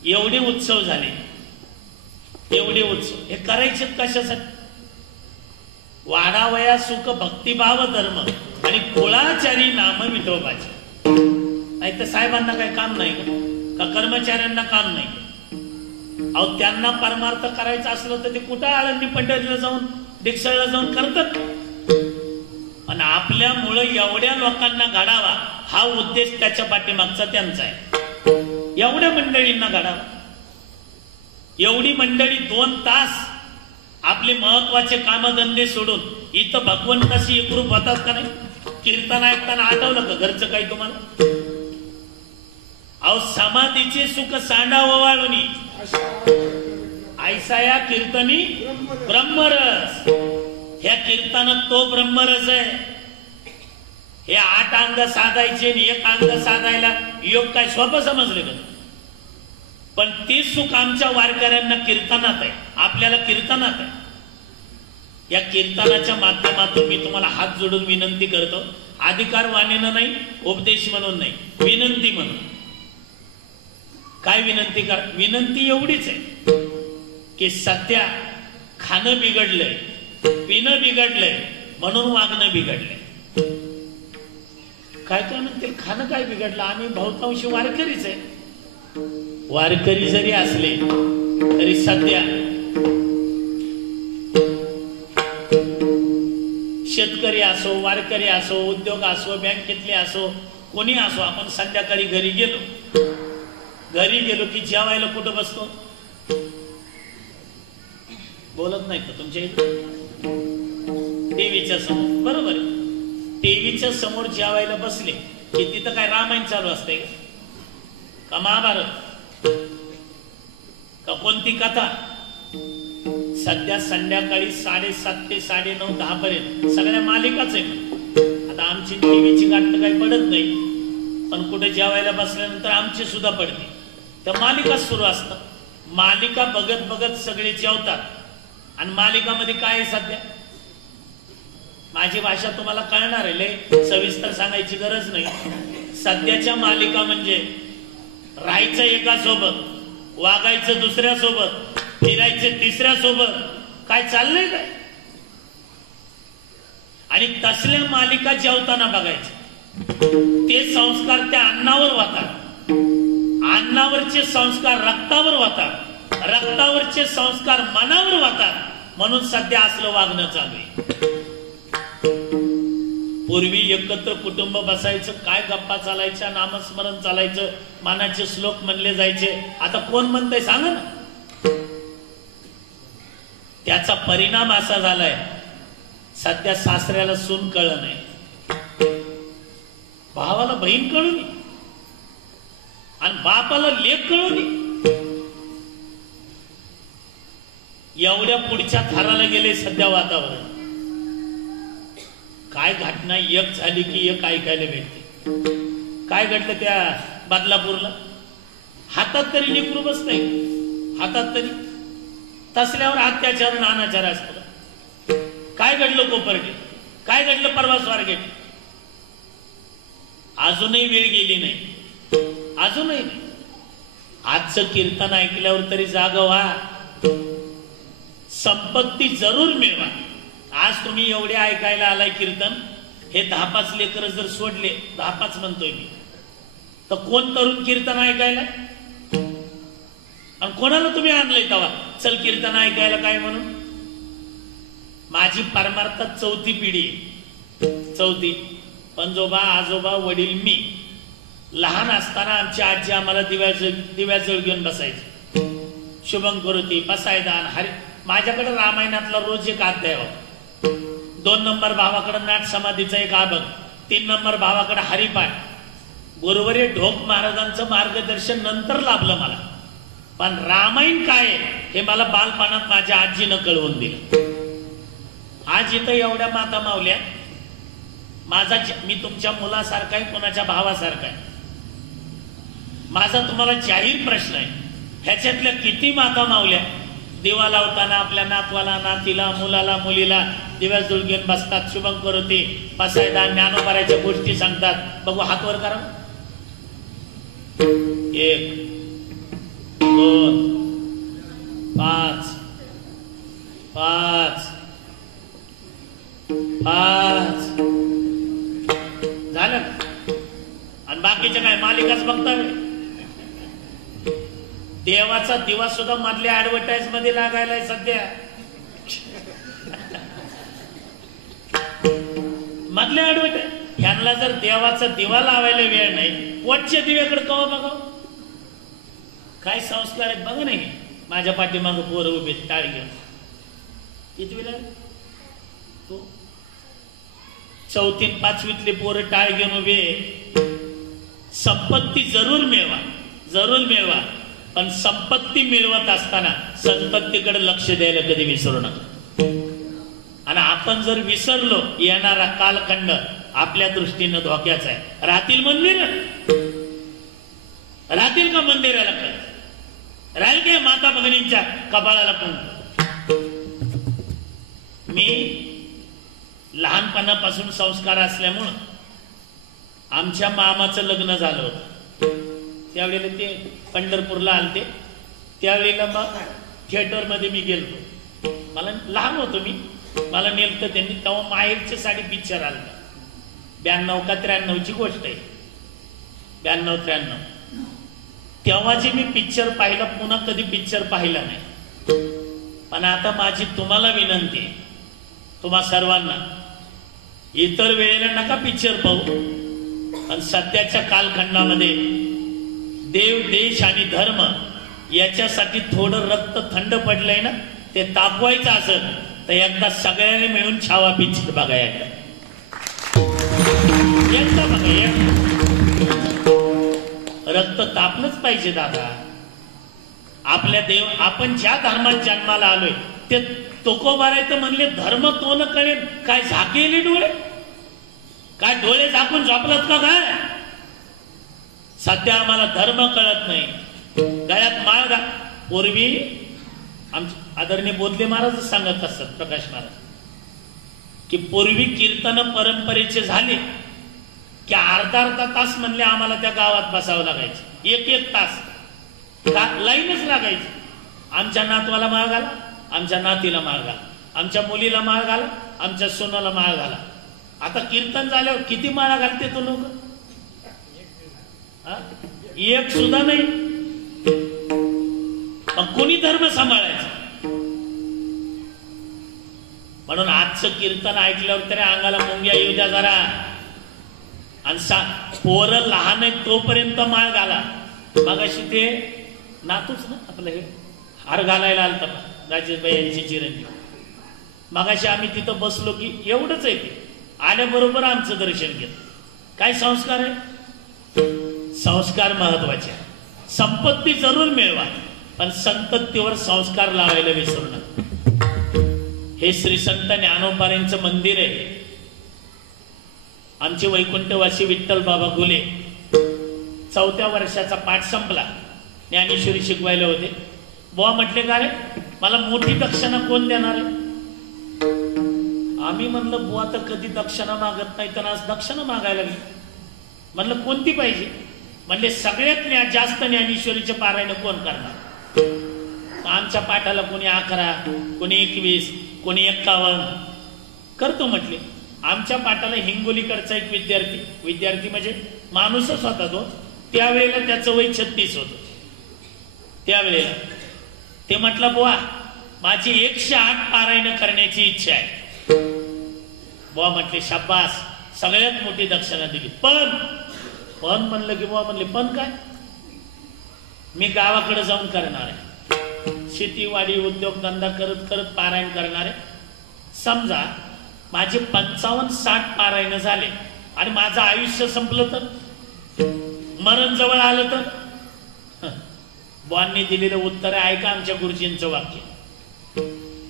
एवढे उत्सव झाले, एवढे उत्सव. हे करायचे कशासाठी? वाढावया सुख भक्तिभाव धर्म आणि कुळाचारी नाम विठोबाचे. नाही तर साहेबांना काही काम नाही का कर्मचाऱ्यांना काम नाही? अहो, त्यांना परमार्थ करायचा असलं तर ते कुठं आळंदी पंढरीला जाऊन डिक्सळला जाऊन करतात. आणि आपल्यामुळे एवढ्या लोकांना घडावा हा उद्देश त्याच्या पाठीमागचा त्यांचा आहे. एवढ्या मंडळींना घडावा. एवढी मंडळी 2 तास आपले महत्वाचे कामधंदे सोडून इथं भगवंताशी एकरूप होतात का नाही? कीर्तन ऐकताना आठवलं का घरचं काही तुम्हाला? अहो, समाधीचे सुख सांडा ओवाळूनी ऐसाया कीर्तनी ब्रह्मरस. ह्या कीर्तनात तो ब्रह्मरस आहे. हे 8 अंग साधायचे आणि 1 अंग साधायला योग काय सोपं समजले का? पण ते सुख आमच्या वारकऱ्यांना कीर्तनात आहे, आपल्याला कीर्तनात आहे. या कीर्तनाच्या माध्यमातून मी तुम्हाला हात जोडून विनंती करतो. अधिकार वाणीनं नाही, उपदेश म्हणून नाही, विनंती म्हणून. काय विनंती कर? विनंती एवढीच आहे की सध्या खाणं बिघडलंय, पिणं बिघडलंय, म्हणून वागणं बिघडलंय. काय म्हणतील? खाणं काय बिघडलं? आम्ही बहुतांशी वारकरीच आहे. वारकरी जरी असले तरी सध्या शेतकरी असो, वारकरी असो, उद्योग असो, बँकेतले असो, कोणी असो, आपण संध्याकाळी घरी गेलो की जेवायला कुठं बसतो? बोलत नाही का तुमच्या इथे? टीव्हीच्या समोर. बरोबर. टीव्हीच्या समोर जेवायला बसले की तिथं काय रामायण चालू असते का महाभारत का कोणती कथा? सध्या संध्याकाळी 7:30 ते 9:30 10 पर्यंत सगळ्या मालिकाच आहे. आता आमची टीव्हीची गाठ तर काही पडत नाही, पण कुठे जेवायला बसल्यानंतर आमची सुद्धा पडते. त्या मालिका सुरू असतात. मालिका बघत बघत सगळे जेवतात. आणि मालिकामध्ये काय आहे सध्या? माझी भाषा तुम्हाला कळणार आहे, लय सविस्तर सांगायची गरज नाही. सध्याच्या मालिका म्हणजे राहायचं एका सोबत, वागायचं दुसऱ्या सोबत, फिरायचं तिसऱ्या सोबत. काय चाललंय काय? आणि तसल्या मालिका जेवताना बघायचे. ते संस्कार त्या अन्नावर होतात. अन्नावरचे संस्कार रक्तावर होतात. रक्तावरचे संस्कार मनावर होतात. म्हणून सध्या असलं वागणं चालू आहे. पूर्वी एकत्र कुटुंब बसायचं, काय गप्पा चालायच्या, नामस्मरण चालायचं, मानाचे श्लोक म्हणले जायचे. आता कोण म्हणतंय सांगा ना. त्याचा परिणाम असा झालाय, सध्या सासऱ्याला सून कळलं नाही, भावाला बहीण कळून आणि बापाला लेक कळून. एवढ्या पुढच्या थराला गेले सध्या वातावरण. काय घटना एक झाली की एक ऐकायला भेटते. काय घडलं त्या बदलापूरला? हातात तरी लेकरू बसतंय, हातात तरी. तसल्यावर अत्याचार अनाचार असतो. काय घडलं कोपरगे? काय घडलं परवा स्वारगेट? अजूनही वेळ गेली नाही, अजूनही नाही. आजचं कीर्तन ऐकल्यावर तरी जाग व्हा. संपत्ती जरूर मिळवा. आज तुम्ही एवढे ऐकायला आलाय कीर्तन, हे 10-5 लेकर जर सोडले, 10-5 म्हणतोय मी, तर कोण तरुण कीर्तन ऐकायला? आणि कोणाला तुम्ही आणलंय तवा चल कीर्तन ऐकायला काय म्हणून? माझी परमार्थात 4थी पिढी, 4थी. पंजोबा, आजोबा, वडील, मी. लहान असताना आमची आजी आम्हाला दिव्याजवळ घेऊन बसायची. शुभम करोती, पसायदान, हरी. माझ्याकडे रामायणातला रोज एक अध्याय होता. 2 नंबर भावाकडे नाट समाधीचा एक अभंग, 3 नंबर भावाकडे हरिपाठ. गुरुवर्य ढोक महाराजांचं मार्गदर्शन नंतर लाभलं मला, पण रामायण काय हे मला बालपणात माझ्या आजीनं कळवून दिलं. आज इथं एवढ्या माता मावल्या, माझा मी तुमच्या मुलासारखा आहे, कोणाच्या भावासारखा आहे. माझा तुम्हाला जाहीर प्रश्न आहे, ह्याच्यातल्या किती माता मावल्या दिवा लावताना आपल्या नातवाला, नातीला, मुलाला, मुलीला दिव्याजवळ घेऊन बसतात, शुभम करोती, पसायदान, ज्ञानोबाराच्या गोष्टी सांगतात? बघू, हात वर करा. 1, 2, 5, 5, 5 झालं. आणि बाकीच्या काय मालिकाच बघताय? देवाचा दिवा सुद्धा मधल्या ऍडव्हर्टाइज मध्ये लागायलाय सध्या. मधल्या ऍडव्हर्टाइज. ह्यांना जर देवाचा दिवा लावायला वेळ नाही, वरच्या दिव्याकडे कवा बघा. काय संस्कार आहेत बघा. नाही माझ्या पाठीमाग पोरं उभे टाळ घेऊन. किती वेळा तो 4थी 5वीतले पोरं टाळ घेऊन उभे. संपत्ती जरूर मिळवा, जरूर मिळवा, पण संपत्ती मिळवत असताना संपत्तीकडे लक्ष द्यायला कधी विसरू नका. आणि आपण जर विसरलो, येणारा कालखंड आपल्या दृष्टीनं धोक्याचा आहे. राहतील मंदिर, राहतील का मंदिराला? राहील काय माता भगिनींच्या कपाळाला? पण मी लहानपणापासून संस्कार असल्यामुळं आमच्या मामाचं लग्न झालं होतं. त्यावेळेला ते पंढरपूरला आलते. त्यावेळेला मग थिएटर मध्ये मी गेलतो. मला लहान होतो मी, मला नेलतं त्यांनी. तेव्हा माहेरची साडी पिक्चर आलता. 92 का 93ची गोष्ट आहे. 92-93. तेव्हा जे मी पिक्चर पाहिला, पुन्हा कधी पिक्चर पाहिला नाही. पण आता माझी तुम्हाला विनंती आहे, तुम्हा सर्वांना, इतर वेळेला नका पिक्चर पाहू, पण सध्याच्या कालखंडामध्ये देव, देश आणि धर्म याच्यासाठी थोडं रक्त थंड पडलंय ना, ते तापवायचं असेल तर एकदा सगळ्यांनी मिळून छावा पिक्चर बघा. एकदा बघा. रक्त तापलंच पाहिजे दादा. आपल्या देव, आपण ज्या धर्मात जन्माला आलोय ते तोकोबारायचं म्हणले, धर्म तो न कळेल काय झाकेले डोळे? काय डोळे झाकून झोपलत का काय? सध्या आम्हाला धर्म कळत नाही. गळ्यात माळ घाल. पूर्वी आमचे आदरणीय बोधले महाराज सांगत असतात, प्रकाश महाराज, की पूर्वी कीर्तन परंपरेचे झाले की अर्धा तास म्हणले आम्हाला त्या गावात बसावं लागायचं. 1 तास लाईनच लागायची. आमच्या नातवाला माळ घाला, आमच्या नातीला माळ घाला, आमच्या मुलीला माळ घाला, आमच्या सोनाला माळ घाला. आता कीर्तन झाल्यावर किती माळा घालते तो लोक? एक सुद्धा नाही. कोणी धर्म सांभाळायचा? म्हणून आजचं कीर्तन ऐकल्यावर तरी अंगाला मुंग्या येऊ द्या जरा. आणि पोरं लहान आहेत तोपर्यंत माळ घाला. मगाशी ते नातूच ना आपलं हे हार घालायला आलता राजेशबाई यांची चिरंजीव. मगाशी आम्ही तिथं बसलो की एवढंच आहे ते आल्याबरोबर आमचं दर्शन घेत. काय संस्कार आहे? संस्कार महत्वाचे. संपत्ती जरूर मिळवा पण संततीवर संस्कार लावायला विसरू नका. हे श्री संत ज्ञानोबांचं मंदिर आहे. आमचे वैकुंठवासी विठ्ठल बाबा घुले 4थ्या वर्षाचा पाठ संपला. ज्ञानेश्वरी शिकवायला होते. बुवा म्हटले का रे मला मोठी दक्षिणा कोण देणार आहे? आम्ही म्हणलं बुवा तर कधी दक्षिणा मागत नाही तर आज दक्षिणा मागायला लागली. म्हणलं कोणती पाहिजे? म्हणले सगळ्यात जास्त ज्ञानेश्वरीचे पारायण कोण करणार? आमच्या पाठाला कोणी 11, कोणी 21, कोणी 51 करतो म्हटले. आमच्या पाठाला हिंगोलीकडचा एक विद्यार्थी म्हणजे माणूसच होता तो. त्यावेळेला त्याचं वय 36 होतं. त्यावेळेला ते म्हटलं बुवा माझी 108 पारायण करण्याची इच्छा आहे. बुवा म्हटले शाबास सगळ्यात मोठी दक्षिणा दिली. पण म्हणलं की बुवा म्हणले पण काय? मी गावाकडे जाऊन करणार आहे. शेतीवाडी उद्योगधंदा करत करत पारायण करणार आहे. समजा माझे 55-60 पारायण झाले आणि माझं आयुष्य संपलं तर, मरण जवळ आलं तर? बुवांनी दिलेलं उत्तर आहे ऐका आमच्या गुरुजींचं वाक्य.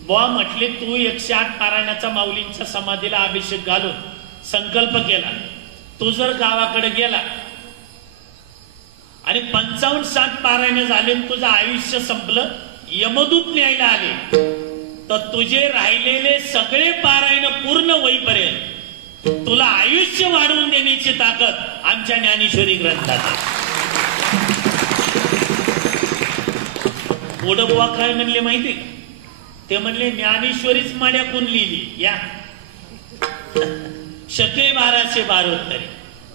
बुवा म्हटले तू 108 पारायणाचा माऊलींच्या समाधीला अभिषेक घालून संकल्प केला. तू जर गावाकडे गेला आणि 55-60 पारायण झाले तुझं आयुष्य संपलं, यमदूत न्यायला आले तर तुझे राहिलेले सगळे पारायण पूर्ण होईपर्यंत तुला आयुष्य वाढवून देण्याची ताकद आमच्या ज्ञानेश्वरी ग्रंथात आहे. पुढं बुवा काय म्हणले माहिती का? ते म्हणले ज्ञानेश्वरीच माड्याकून लिहिली. या शके 1272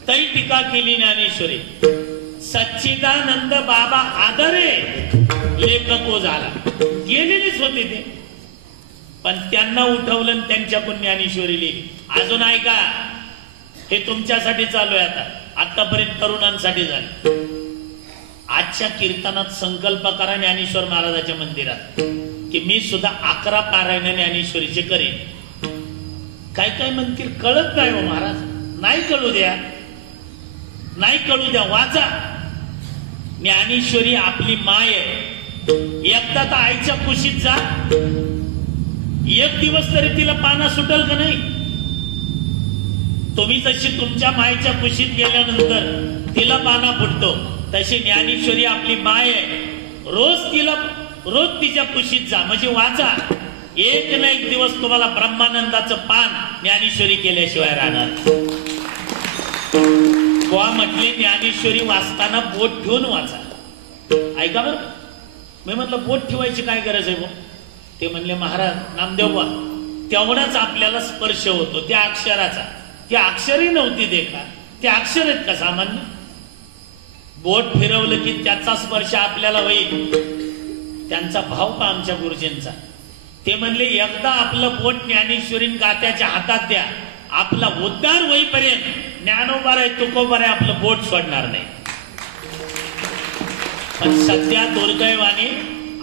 तरी टीका केली ज्ञानेश्वरी. सच्चिदानंद बाबा आदरे लेखको झाला. गेलेलेच होते ते पण त्यांना उठवलं आणि त्यांच्याकडून ज्ञानेश्वरी लिहिली. अजून ऐका हे तुमच्यासाठी चालू आहे. आतापर्यंत तरुणांसाठी झालं. आजच्या कीर्तनात संकल्प करा ज्ञानेश्वर महाराजाच्या मंदिरात की मी सुद्धा 11 पारायण ज्ञानेश्वरीचे करेन. काय काय म्हणतील कळत नाही हो महाराज. नाही कळू द्या, नाही कळू द्या. वाचा ज्ञानेश्वरी आपली माय आहे. एकदा तर आईच्या कुशीत जा, एक दिवस तरी तिला पाना सुटल का नाही? तुम्ही जशी तुमच्या मायेच्या कुशीत गेल्यानंतर तिला पाना फुटतो तशी ज्ञानेश्वरी आपली माय आहे. रोज तिच्या कुशीत जा म्हणजे वाचा. एक ना एक दिवस तुम्हाला ब्रह्मानंदाचं पान ज्ञानेश्वरी केल्याशिवाय राहणार. बुवा म्हटले ज्ञानेश्वरी वाचताना बोट ठेवून वाचा. ऐका बरं. मी म्हटलं बोट ठेवायची काय गरज आहे? ते म्हणले महाराज नामदेव बुवा तेवढाच आपल्याला स्पर्श होतो त्या अक्षराचा. ते अक्षरही नव्हती देखा. ते अक्षर आहेत का सामान्य? बोट फिरवलं की त्याचा स्पर्श आपल्याला होईल. त्यांचा भाव पहा आमच्या गुरुजींचा. ते म्हणले एकदा आपलं बोट ज्ञानेश्वरी गात्याच्या हातात द्या, आपला उद्धार होईपर्यंत ज्ञानोबा आहे तुकोबा आहे आपलं बोट सोडणार नाही. पण सध्या दुर्दैवाने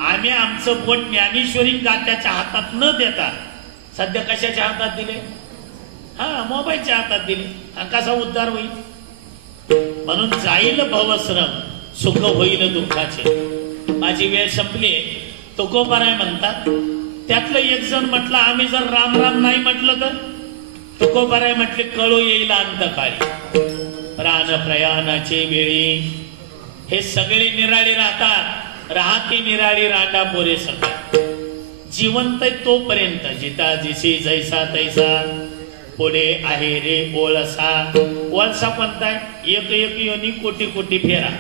आम्ही आमचं बोट ज्ञानेश्वरी गात्याच्या हातात न देता सध्या कशाच्या हातात दिले? मोबाईलच्या हातात दिले. आणि कसा उद्धार होईल? म्हणून जाईल भवश्रम सुख होईल दुःखाचे. माझी वेळ संपली. तुकोबाराय म्हणतात त्यातलं एक जण म्हटलं आम्ही जर राम राम नाही म्हटलं तर? तुकोबाराय म्हटले कळू येईल अंतकाळी. प्राण प्रयाणाचे वेळी हे सगळे निराळे राहतात. राहते निराळी रांडा पोरे सगळं. जिवंत तोपर्यंत जिता जिसी जैसा तैसा पुढे आहे रे ओळसा. वळसा कोणता आहे? एक एक योनी कोटी कोटी फेरा.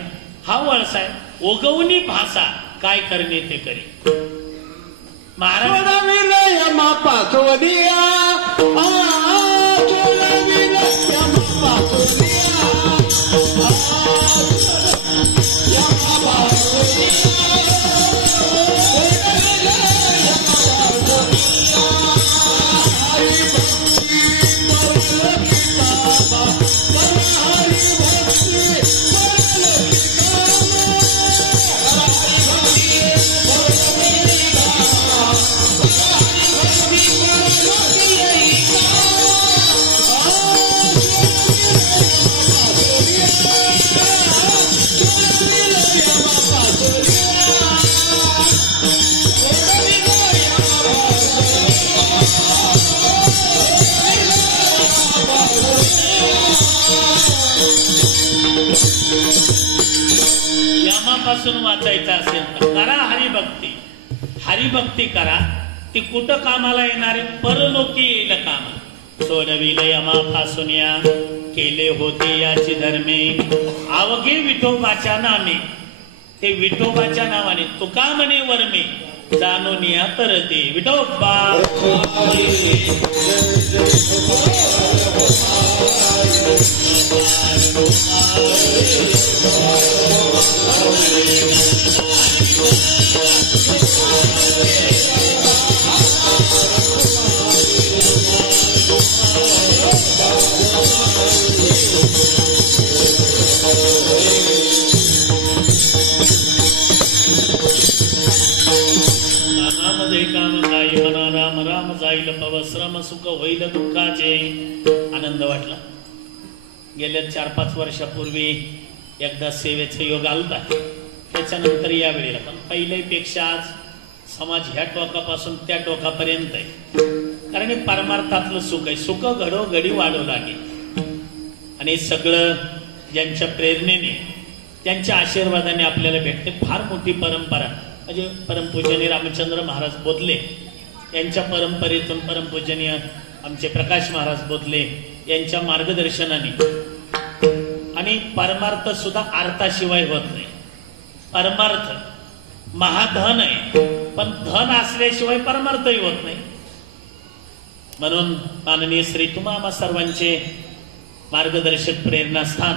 हा वळसा आहे. ओगवणी भाषा काय करणे ते करी. महाराज यमापासून वाचायचं असेल तर करा हरिभक्ती. हरिभक्ती करा, ती कुठं कामाला येणारे? परलोकी येईल काम. सोडविल यमापासून या, केले होते याची धर्मे, अवघे विठोबाच्या नामे. ते विठोबाच्या नावाने तुका म्हणे वर्मे, जाणून या तर ते विठोबा. राम राम जाईल पवश्रम सुख होईल दुःखाचे. आनंद वाटला. गेल्या 4-5 वर्षापूर्वी एकदा सेवेचा योग आलता, त्याच्यानंतर या वेळेला. पण पहिल्यापेक्षा आज समाज ह्या टोकापासून त्या टोकापर्यंत आहे. कारण हे परमार्थातलं सुख आहे. सुख घडोघडी वाढू लागेल. आणि हे सगळं ज्यांच्या प्रेरणेने, त्यांच्या आशीर्वादाने आपल्याला भेटते. फार मोठी परंपरा म्हणजे परमपूजनीय रामचंद्र महाराज बोधले यांच्या परंपरेतून परमपूजनीय आमचे प्रकाश महाराज बोधले यांच्या मार्गदर्शनाने. आणि परमार्थ सुद्धा अर्थाशिवाय होत नाही. परमार्थ महाधन आहे, पण धन असल्याशिवाय परमार्थही होत नाही. म्हणून माननीय श्री तुम्हा आम्हा सर्वांचे मार्गदर्शक प्रेरणास्थान.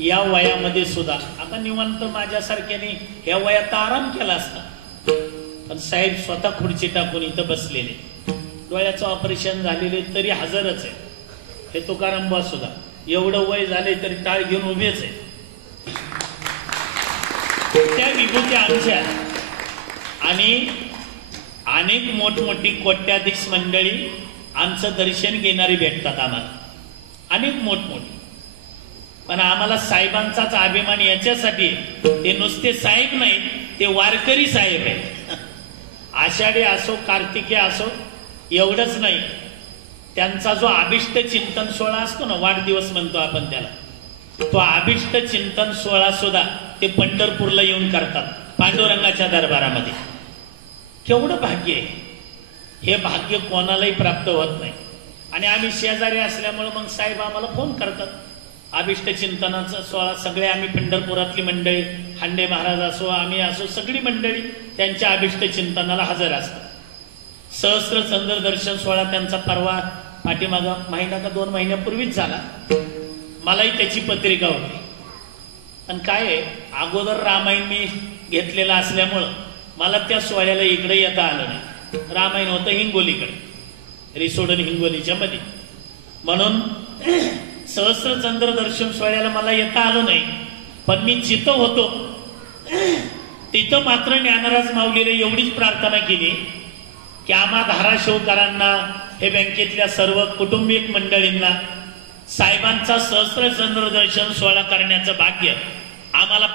या वयामध्ये सुद्धा आता निवांत माझ्यासारख्याने या वयात आराम केला असता, पण साहेब स्वतः खुर्ची टाकून इथं बसलेले, डोळ्याचं ऑपरेशन झालेले तरी हजरच आहे. हे तुकाराम बुवा सुद्धा एवढं वय झाले तरी टाळ घेऊन उभेच आहे. त्या विभूती आमच्या आणि अनेक मोठमोठी कोट्याधीश मंडळी आमचं दर्शन घेणारी भेटतात आम्हाला, अनेक मोठमोठी. पण आम्हाला साहेबांचाच अभिमान याच्यासाठी, ते नुसते साहेब नाहीत, ते वारकरी साहेब आहेत. आषाढी असो कार्तिकी असो एवढंच नाही, त्यांचा जो अभिष्ट चिंतन सोहळा असतो ना, वाढदिवस म्हणतो आपण त्याला, तो अभिष्ट चिंतन सोहळा सुद्धा ते पंढरपूरला येऊन करतात पांडुरंगाच्या दरबारामध्ये. केवढं भाग्य आहे. हे भाग्य कोणालाही प्राप्त होत नाही. आणि आम्ही शेजारी असल्यामुळे मग साहेब आम्हाला फोन करतात. अभिष्ट चिंतनाचा सोहळा सगळे आम्ही पंढरपुरातली मंडळी, हांडे महाराज असो, आम्ही असो, सगळी मंडळी त्यांच्या अभिष्ट चिंतनाला हजर असतात. सहस्त्र चंद्र दर्शन सोहळा त्यांचा परवा पाठीमागा महिना का 2 महिन्यापूर्वीच झाला. मलाही त्याची पत्रिका होती. आणि काय आहे, अगोदर रामायण मी घेतलेला असल्यामुळं मला त्या सोहळ्याला इकडे येता आलं नाही. रामायण होतं हिंगोलीकडे, रिसोडन हिंगोलीच्या मध्ये. म्हणून सहस्त्र चंद्र दर्शन सोहळ्याला मला येता आलं नाही. पण मी जिथं होतो तिथं मात्र ज्ञानराज माऊलीने एवढीच प्रार्थना केली की आम्हा धाराशिवकरांना, हे बँकेतल्या सर्व कुटुंबिक मंडळींना साहेबांचा सहस्त्र चंद्र दर्शन सोहळा करण्याचं भाग्य आम्हाला